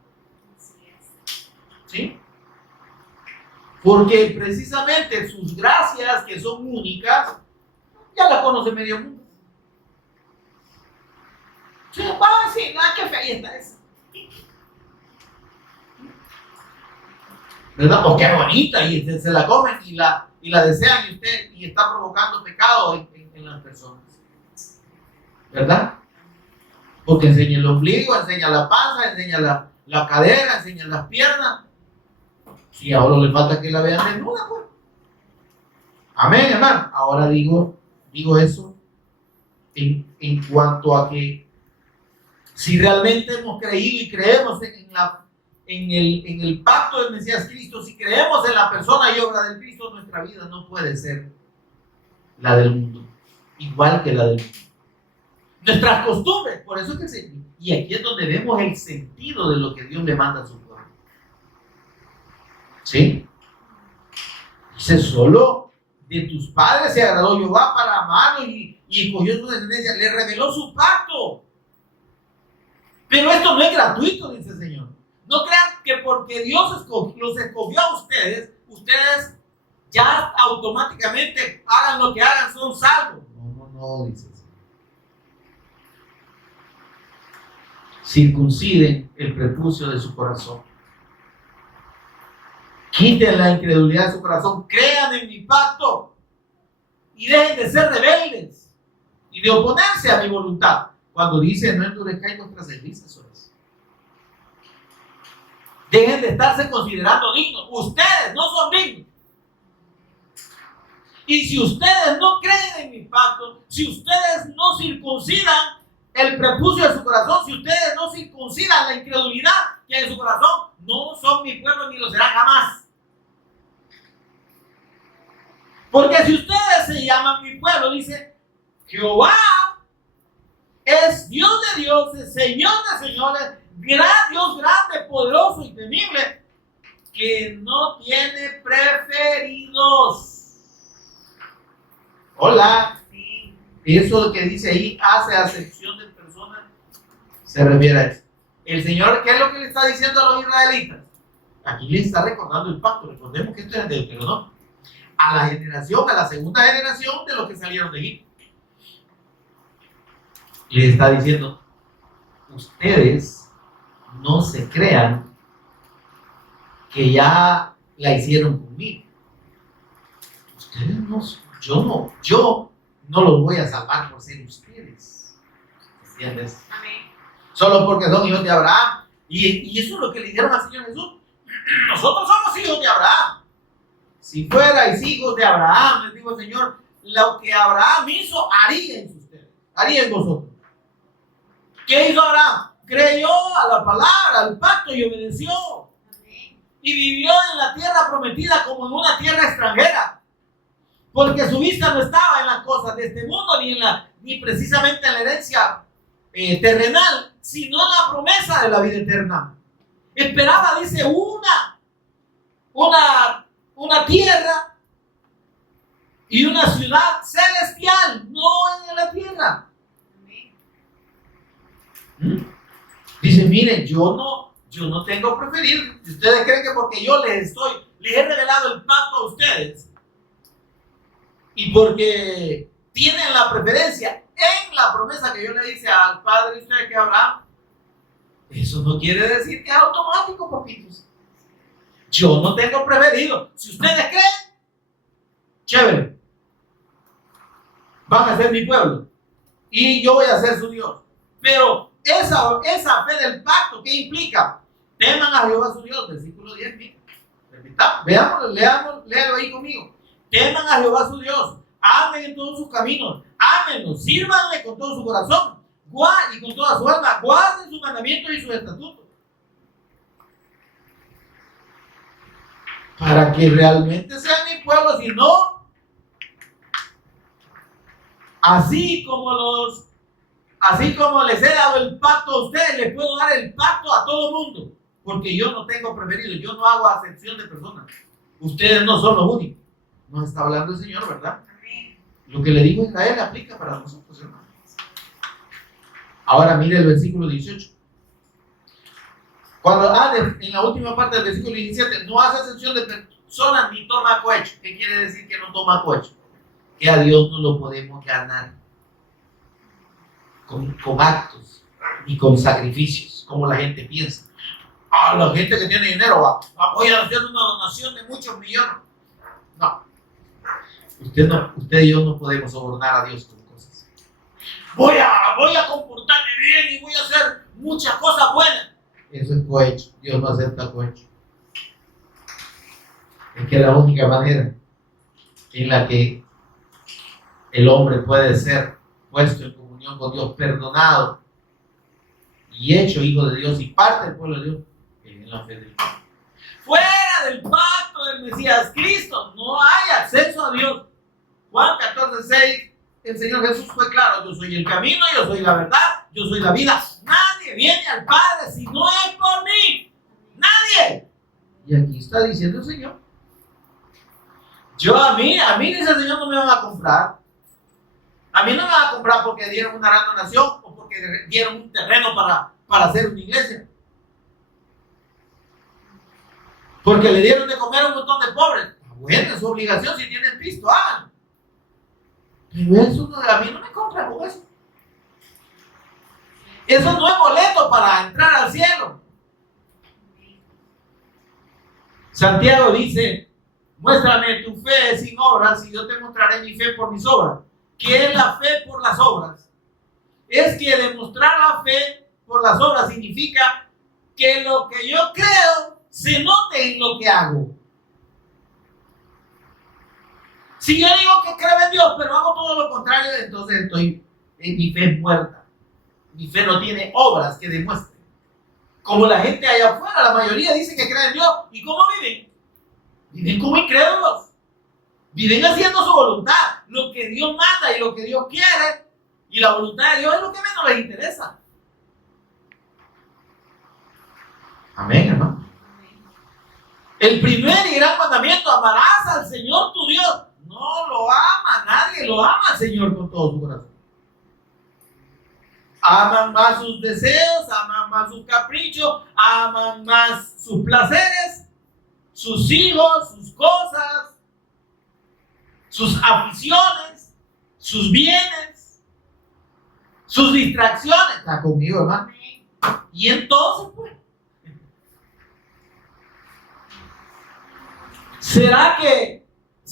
¿Sí? Porque precisamente sus gracias, que son únicas, ya las conoce medio mundo. Sí, nada, qué fea está esa. ¿Verdad? O qué bonita, y se la comen y la desean, y está provocando pecado en las personas. ¿Verdad? Porque enseña el ombligo, enseña la panza, enseña la cadera, enseña las piernas. Si ahora le falta que la vean desnuda, pues. Amén, hermano. Ahora digo eso en cuanto a que si realmente hemos creído y creemos en el pacto del Mesías Cristo, si creemos en la persona y obra del Cristo, nuestra vida no puede ser la del mundo, igual que la del mundo. Nuestras costumbres, por eso es que y aquí es donde vemos el sentido de lo que Dios le manda a su pueblo. ¿Sí? Dice, solo de tus padres se agradó Jehová para amarlo y escogió su descendencia, le reveló su pacto. Pero esto no es gratuito, dice el Señor. No crean que porque Dios los escogió a ustedes ya automáticamente hagan lo que hagan, son salvos. No, dice el Señor. Circunciden el prepucio de su corazón. Quiten la incredulidad de su corazón, crean en mi pacto y dejen de ser rebeldes y de oponerse a mi voluntad. Cuando dice no endurezcáis vuestras cervices, eso es. Dejen de estarse considerando dignos. Ustedes no son dignos. Y si ustedes no creen en mi pacto, si ustedes no circuncidan el prepucio de su corazón, si ustedes no circuncidan la incredulidad que hay en su corazón, no son mi pueblo ni lo serán jamás. Porque si ustedes se llaman mi pueblo, dice, Jehová es Dios de dioses, Señor de señores, gran Dios grande, poderoso y temible, que no tiene preferidos. Hola. Sí. Eso que dice ahí, hace acepción de personas, se refiere a eso. El Señor, ¿qué es lo que le está diciendo a los israelitas? Aquí le está recordando el pacto. Recordemos que esto es de Deuteronomio. A la segunda generación de los que salieron de Egipto. Le está diciendo, ustedes no se crean que ya la hicieron conmigo. Ustedes no, yo no los voy a salvar por ser ustedes. ¿Entiendes? Amén. Solo porque son hijos de Abraham. Y eso es lo que le dijeron al Señor Jesús. Nosotros somos hijos de Abraham. Si fuerais hijos de Abraham, les digo el Señor, lo que Abraham hizo, haríais ustedes, haríais vosotros. ¿Qué hizo Abraham? Creyó a la palabra, al pacto y obedeció. Amén. Y vivió en la tierra prometida como en una tierra extranjera. Porque su vista no estaba en las cosas de este mundo, ni precisamente en la herencia terrenal, sino en la promesa de la vida eterna. Esperaba, dice, una tierra y una ciudad celestial, no en la tierra. Dice, miren, yo no tengo preferido. Si ustedes creen que porque yo les he revelado el pacto a ustedes y porque tienen la preferencia en la promesa que yo le hice al padre de ustedes, que Abraham, eso no quiere decir que es automático, papitos. Yo no tengo preferido. Si ustedes creen, chévere, van a ser mi pueblo y yo voy a ser su Dios. Pero esa fe del pacto, ¿qué implica? Teman a Jehová su Dios, versículo 10. Veámoslo, léalo ahí conmigo. Teman a Jehová su Dios, amen en todos sus caminos, ámenlo, sírvanle con todo su corazón y con toda su alma, guarden sus mandamientos y sus estatutos, para que realmente sean mi pueblo. Si no, así como les he dado el pacto a ustedes, les puedo dar el pacto a todo mundo, porque yo no tengo preferido, yo no hago acepción de personas. Ustedes no son los únicos. Nos está hablando el Señor, ¿verdad? Lo que le dijo a Israel aplica para nosotros, hermanos. Ahora mire el versículo 18. En la última parte del versículo 17, no hace acepción de personas ni toma cohecho. ¿Qué quiere decir que no toma cohecho? Que a Dios no lo podemos ganar con actos ni con sacrificios, como la gente piensa. La gente que tiene dinero voy a hacer una donación de muchos millones. No. Usted y yo no podemos sobornar a Dios con cosas. Voy a comportarme bien y voy a hacer muchas cosas buenas. Eso es cohecho. Dios no acepta cohecho. Es que la única manera en la que el hombre puede ser puesto en comunión con Dios, perdonado y hecho hijo de Dios y parte del pueblo de Dios, es en la fe del Cristo. Fuera del pacto del Mesías Cristo no hay acceso a Dios. Juan 14:6, el Señor Jesús fue claro: yo soy el camino, yo soy la verdad, yo soy la vida. Nadie viene al Padre si no es por mí. Nadie. Y aquí está diciendo el Señor. A mí dice el Señor, no me van a comprar. A mí no me van a comprar porque dieron una gran donación o porque dieron un terreno para hacer una iglesia. Porque le dieron de comer a un montón de pobres. Bueno, es su obligación, si tienen pisto, háganlo. Pero eso a mí no me compra con eso. Eso no es boleto para entrar al cielo. Santiago dice: muéstrame tu fe sin obras y yo te mostraré mi fe por mis obras. ¿Qué es la fe por las obras? Es que demostrar la fe por las obras significa que lo que yo creo se note en lo que hago. Si yo digo que creo en Dios, pero hago todo lo contrario, entonces mi fe es muerta. Mi fe no tiene obras que demuestren. Como la gente allá afuera, la mayoría dice que cree en Dios. ¿Y cómo viven? Viven como incrédulos. Viven haciendo su voluntad. Lo que Dios manda y lo que Dios quiere. Y la voluntad de Dios es lo que menos les interesa. Amén, hermano. El primer y gran mandamiento: amarás al Señor tu Dios. No lo ama, nadie lo ama al Señor con todo su corazón. Aman más sus deseos, aman más sus caprichos, aman más sus placeres, sus hijos, sus cosas, sus aficiones, sus bienes, sus distracciones. ¿Está conmigo, hermano? Y entonces, pues,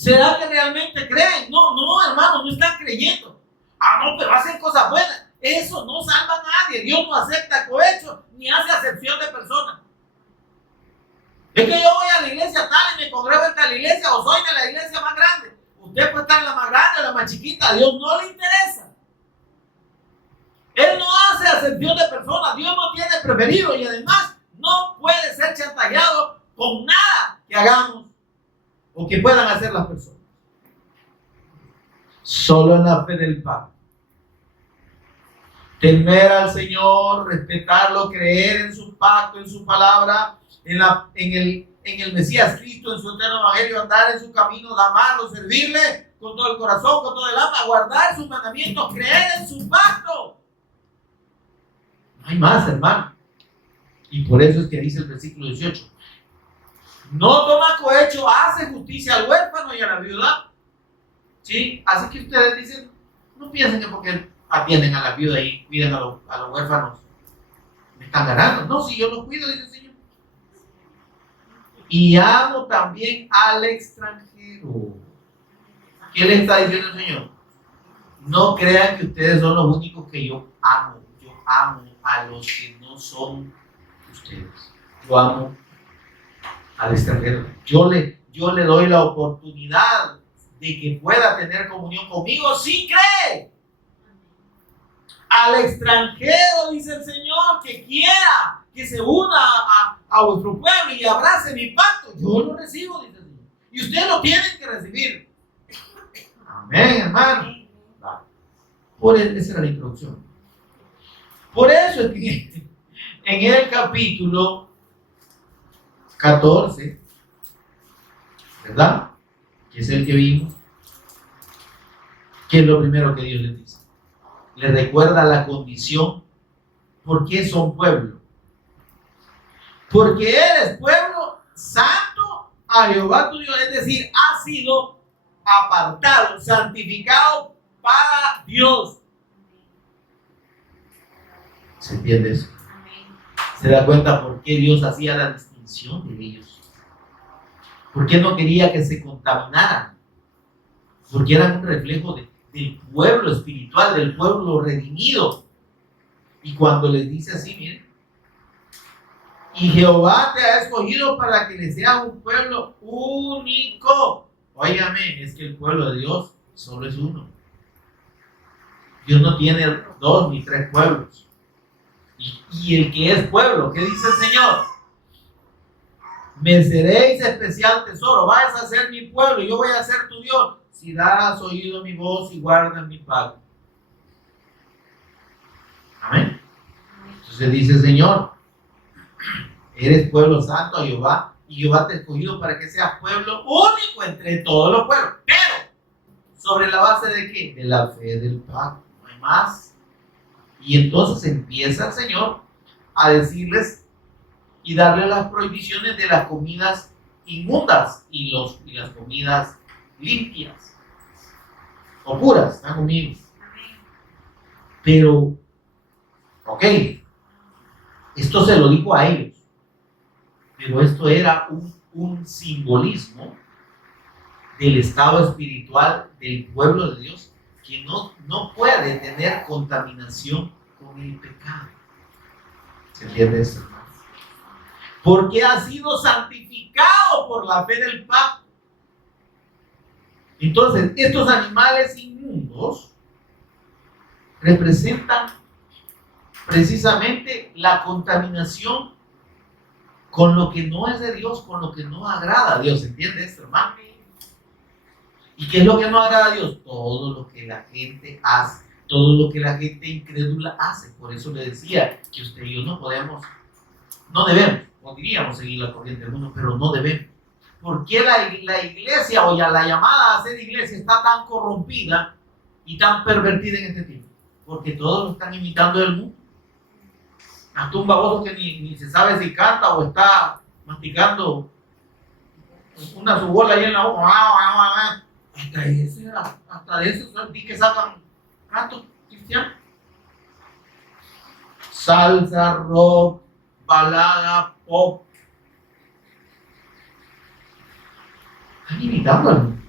¿Será que realmente creen? No, no, hermano, no están creyendo. Ah, no, pero hacen cosas buenas. Eso no salva a nadie. Dios no acepta cohecho ni hace acepción de personas. Es que yo voy a la iglesia tal y me congrego en tal iglesia o soy de la iglesia más grande. Usted puede estar en la más grande o la más chiquita. A Dios no le interesa. Él no hace acepción de personas. Dios no tiene preferido y además no puede ser chantajeado con nada que hagamos o que puedan hacer las personas. Solo en la fe del pacto. Temer al Señor, respetarlo, creer en su pacto, en su palabra, en el Mesías Cristo, en su eterno evangelio, andar en su camino, amarlo, servirle con todo el corazón, con todo el alma, guardar sus mandamientos, creer en su pacto. No hay más, hermano. Y por eso es que dice el versículo 18. No toma cohecho, hace justicia al huérfano y a la viuda. ¿Sí? Así que ustedes dicen, no piensen que porque atienden a la viuda y cuidan a los huérfanos, me están ganando. No, si yo los cuido, dice el Señor. Y amo también al extranjero. ¿Qué le está diciendo el Señor? No crean que ustedes son los únicos que yo amo. Yo amo a los que no son ustedes. Yo amo al extranjero. Yo le doy la oportunidad de que pueda tener comunión conmigo si cree. Al extranjero, dice el Señor, que quiera que se una a vuestro pueblo y abrace mi pacto, yo lo recibo, dice el Señor. Y ustedes lo tienen que recibir. Amén, hermano. Esa era la introducción. Por eso es que en el capítulo 14, ¿verdad? Que es el que vimos, que es lo primero que Dios les dice. Les recuerda la condición. ¿Por qué son pueblo? Porque eres pueblo santo a Jehová tu Dios, es decir, ha sido apartado, santificado para Dios. ¿Se entiende eso? ¿Se da cuenta por qué Dios hacía la distinción de ellos? ¿Por qué no quería que se contaminaran? Porque eran un reflejo del pueblo espiritual, del pueblo redimido. Y cuando les dice así, miren, y Jehová te ha escogido para que le seas un pueblo único. Óigame, es que el pueblo de Dios solo es uno. Dios no tiene 2 ni 3 pueblos. Y el que es pueblo, ¿qué dice el Señor? Me seréis especial tesoro, vais a ser mi pueblo y yo voy a ser tu Dios si das oído a mi voz y guardas mi pacto. Amén. Entonces dice el Señor, eres pueblo santo a Jehová y Jehová te ha escogido para que seas pueblo único entre todos los pueblos. Pero, ¿sobre la base de qué? De la fe del pacto, no hay más. Y entonces empieza el Señor a decirles y darle las prohibiciones de las comidas inmundas y las comidas limpias o puras, ¿están conmigo? Pero, ok, esto se lo dijo a ellos, pero esto era un simbolismo del estado espiritual del pueblo de Dios que no puede tener contaminación con el pecado. ¿Se entiende eso, hermano? Porque ha sido santificado por la fe del pacto. Entonces, estos animales inmundos representan precisamente la contaminación con lo que no es de Dios, con lo que no agrada a Dios. ¿Entiende esto, hermano? ¿Y qué es lo que no agrada a Dios? Todo lo que la gente hace, todo lo que la gente incrédula hace. Por eso le decía que usted y yo no debemos, podríamos seguir la corriente del mundo, pero no debemos. ¿Por qué la iglesia o ya la llamada a ser iglesia está tan corrompida y tan pervertida en este tiempo? Porque todos lo están imitando del mundo. Hasta un baboso que ni se sabe si canta o está masticando una subola ahí en la boca. Hasta de eso vi que sacan cantos cristianos. Salsa, rock, balada, pop. Están imitando al mundo.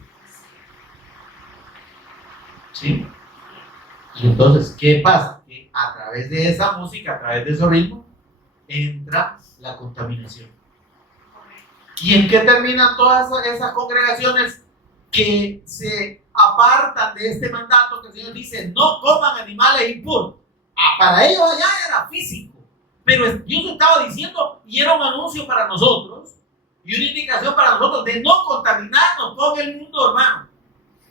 ¿Sí? Y entonces, ¿qué pasa? Que a través de esa música, a través de ese ritmo, entra la contaminación. ¿Y en qué terminan todas esas congregaciones que se apartan de este mandato que el Señor dice, no coman animales impuros? Para ellos allá era físico, pero Dios estaba diciendo, y era un anuncio para nosotros, y una indicación para nosotros, de no contaminarnos con el mundo, hermano,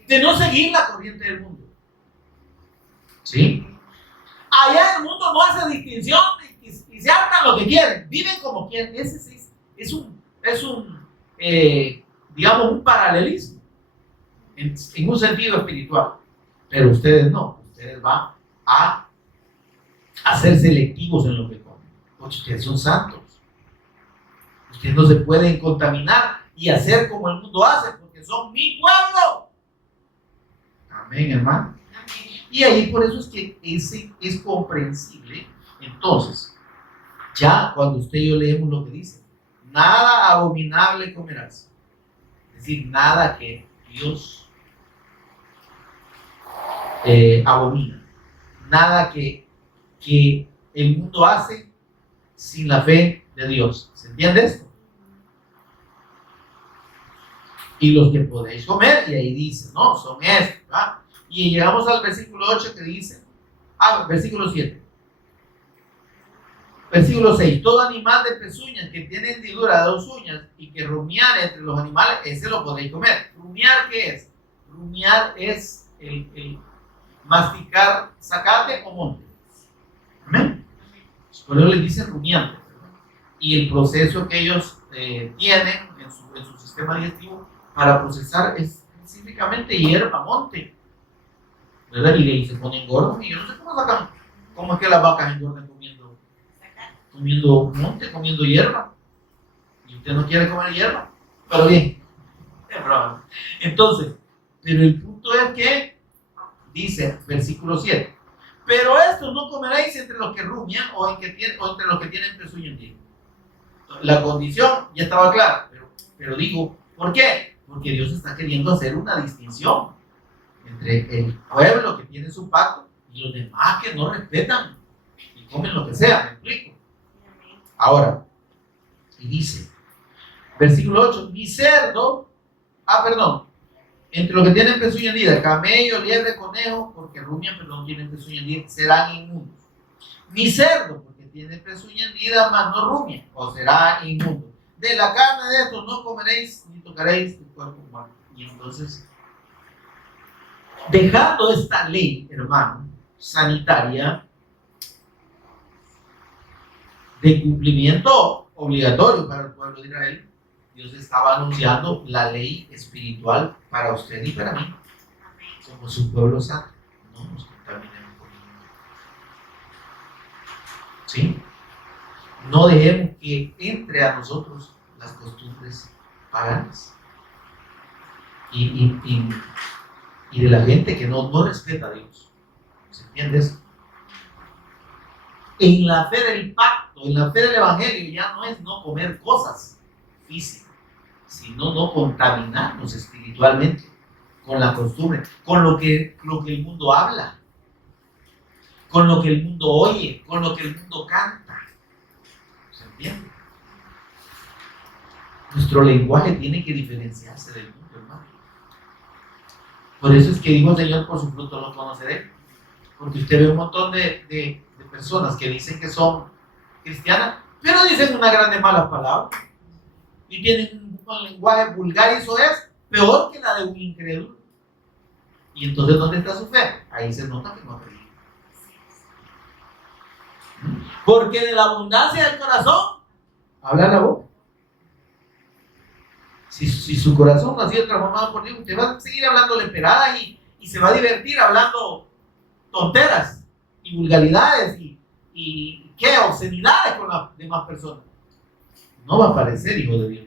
de no seguir la corriente del mundo. ¿Sí? Allá el mundo no hace distinción y se hartan lo que quieren, viven como quieren. Ese es un digamos, un paralelismo en un sentido espiritual. Pero ustedes no, ustedes van a ser selectivos en lo que comen, porque ustedes son santos. Ustedes no se pueden contaminar y hacer como el mundo hace, porque son mi pueblo. Amén, hermano. Y ahí por eso es que ese es comprensible. Entonces, ya cuando usted y yo leemos lo que dice, nada abominable comerás. Es decir, nada que Dios abomina. Nada que el mundo hace sin la fe de Dios. ¿Se entiende esto? Y los que podéis comer, y ahí dice, no, son estos, ¿verdad? Y llegamos al versículo 8 que dice, versículo 7. Versículo 6, todo animal de pezuñas que tiene hendidura de 2 uñas y que rumiar entre los animales, ese lo podéis comer. ¿Rumiar qué es? Rumiar es el masticar zacate o monte. ¿Amén? Por eso les dicen rumiantes. Y el proceso que ellos tienen en su sistema digestivo para procesar es específicamente hierba, monte, ¿verdad? Y de ahí se ponen gordos. Y yo no sé cómo es que las vacas engordan comiendo monte, comiendo hierba. Y usted no quiere comer hierba, pero bien, es bravo. Entonces, pero el punto es que dice, versículo 7, pero esto no comeréis entre los que rumian o entre los que tienen pezuña hendida. La condición ya estaba clara, pero digo, ¿por qué? Porque Dios está queriendo hacer una distinción entre el pueblo que tiene su pacto y los demás que no respetan y comen lo que sea. ¿Me explico? Ahora, y dice, versículo 8, ni cerdo, entre los que tienen pezuña hendida, camello, liebre, conejo, porque rumian, pero no tienen pezuña hendida, serán inmundos. Ni cerdo, porque tiene pezuña hendida, mas no rumia, o será inmundo. De la carne de estos no comeréis, ni tocaréis el cuerpo humano. Y entonces, dejando esta ley, hermano, sanitaria, de cumplimiento obligatorio para el pueblo de Israel, Dios estaba anunciando la ley espiritual para usted y para mí. Somos un pueblo santo, no nos contaminemos con el mundo. ¿Sí? No dejemos que entre a nosotros las costumbres paganas y de la gente que no respeta a Dios. ¿Se entiende eso? En la fe del pacto, en la fe del evangelio, ya no es no comer cosas físicas, sino no contaminarnos espiritualmente con la costumbre, con lo que el mundo habla, con lo que el mundo oye, con lo que el mundo canta. ¿Se entiende? Nuestro lenguaje tiene que diferenciarse del mundo, hermano. Por eso es que dijo el Señor, por su fruto los conoceré. Porque usted ve un montón de personas que dicen que son cristianas, pero dicen una grande malas palabras y tienen un lenguaje vulgar, y eso es peor que la de un incrédulo. Y entonces, ¿dónde está su fe? Ahí se nota que no ha creído. Porque de la abundancia del corazón habla la boca. Si su corazón no ha sido transformado por Dios, usted va a seguir hablando leperadas y se va a divertir hablando tonteras y vulgaridades y ¿qué? Obscenidades con las demás personas. No va a parecer hijo de Dios.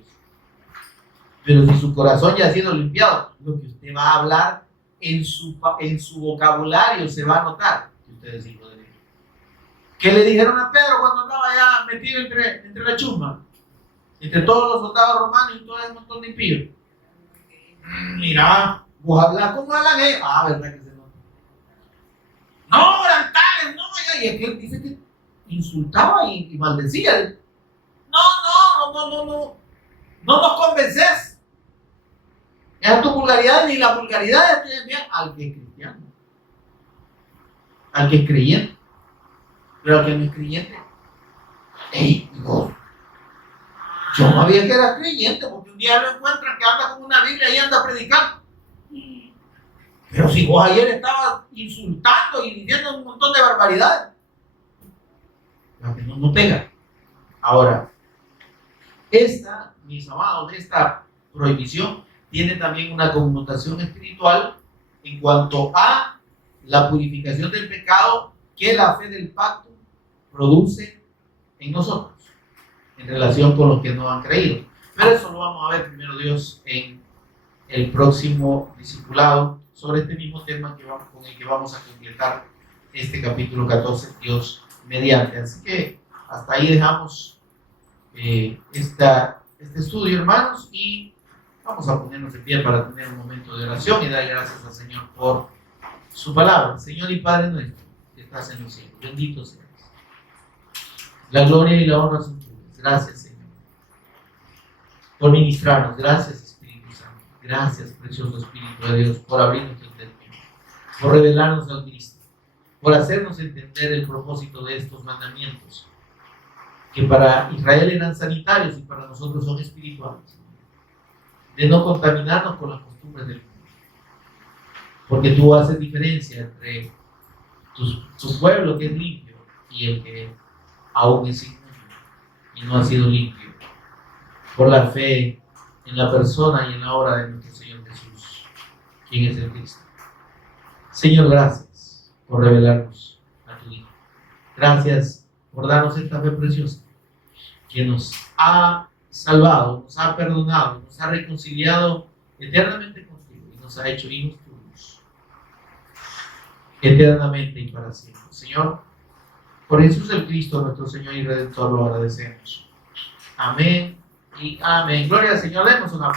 Pero si su corazón ya ha sido limpiado, lo que usted va a hablar en su vocabulario se va a notar que usted es hijo de Dios. ¿Qué le dijeron a Pedro cuando andaba ya metido entre la chusma? Entre todos los soldados romanos y todo ese montón de impíos. Mira, vos hablas como hablan ellos. Ah, verdad que se nota. no, eran tales, no, y aquel dice que insultaba y maldecía. No nos convences. Es tu vulgaridad, ni la vulgaridad de enviar al que es cristiano, al que es creyente, pero al que no es creyente. Ey, no. Yo no sabía que era creyente, porque un día lo encuentran que anda con una Biblia y anda predicando. Pero si vos ayer estabas insultando y diciendo un montón de barbaridades, no pega. Ahora, mis amados, esta prohibición tiene también una connotación espiritual en cuanto a la purificación del pecado que la fe del pacto produce en nosotros, en relación con los que no han creído. Pero eso lo vamos a ver primero Dios en el próximo discipulado sobre este mismo tema con el que vamos a completar este capítulo 14, Dios mediante. Así que hasta ahí dejamos este estudio, hermanos, y vamos a ponernos de pie para tener un momento de oración y dar gracias al Señor por su palabra. Señor y Padre nuestro que estás en los cielos, bendito seas. La gloria y la honra son tuyas. Gracias, Señor, por ministrarnos. Gracias, Espíritu Santo. Gracias, precioso Espíritu de Dios, por abrirnos el entendimiento, por revelarnos al Cristo, por hacernos entender el propósito de estos mandamientos, que para Israel eran sanitarios y para nosotros son espirituales, de no contaminarnos con las costumbres del mundo, porque tú haces diferencia entre tu pueblo que es limpio y el que aún es inmundo y no ha sido limpio por la fe en la persona y en la obra de nuestro Señor Jesús, quien es el Cristo. Señor, gracias por revelarnos a tu Hijo. Gracias por darnos esta fe preciosa que nos ha salvado, nos ha perdonado, nos ha reconciliado eternamente contigo y nos ha hecho hijos tuyos eternamente y para siempre. Señor, por Jesús el Cristo, nuestro Señor y Redentor, lo agradecemos. Amén y amén. Gloria al Señor. Demos una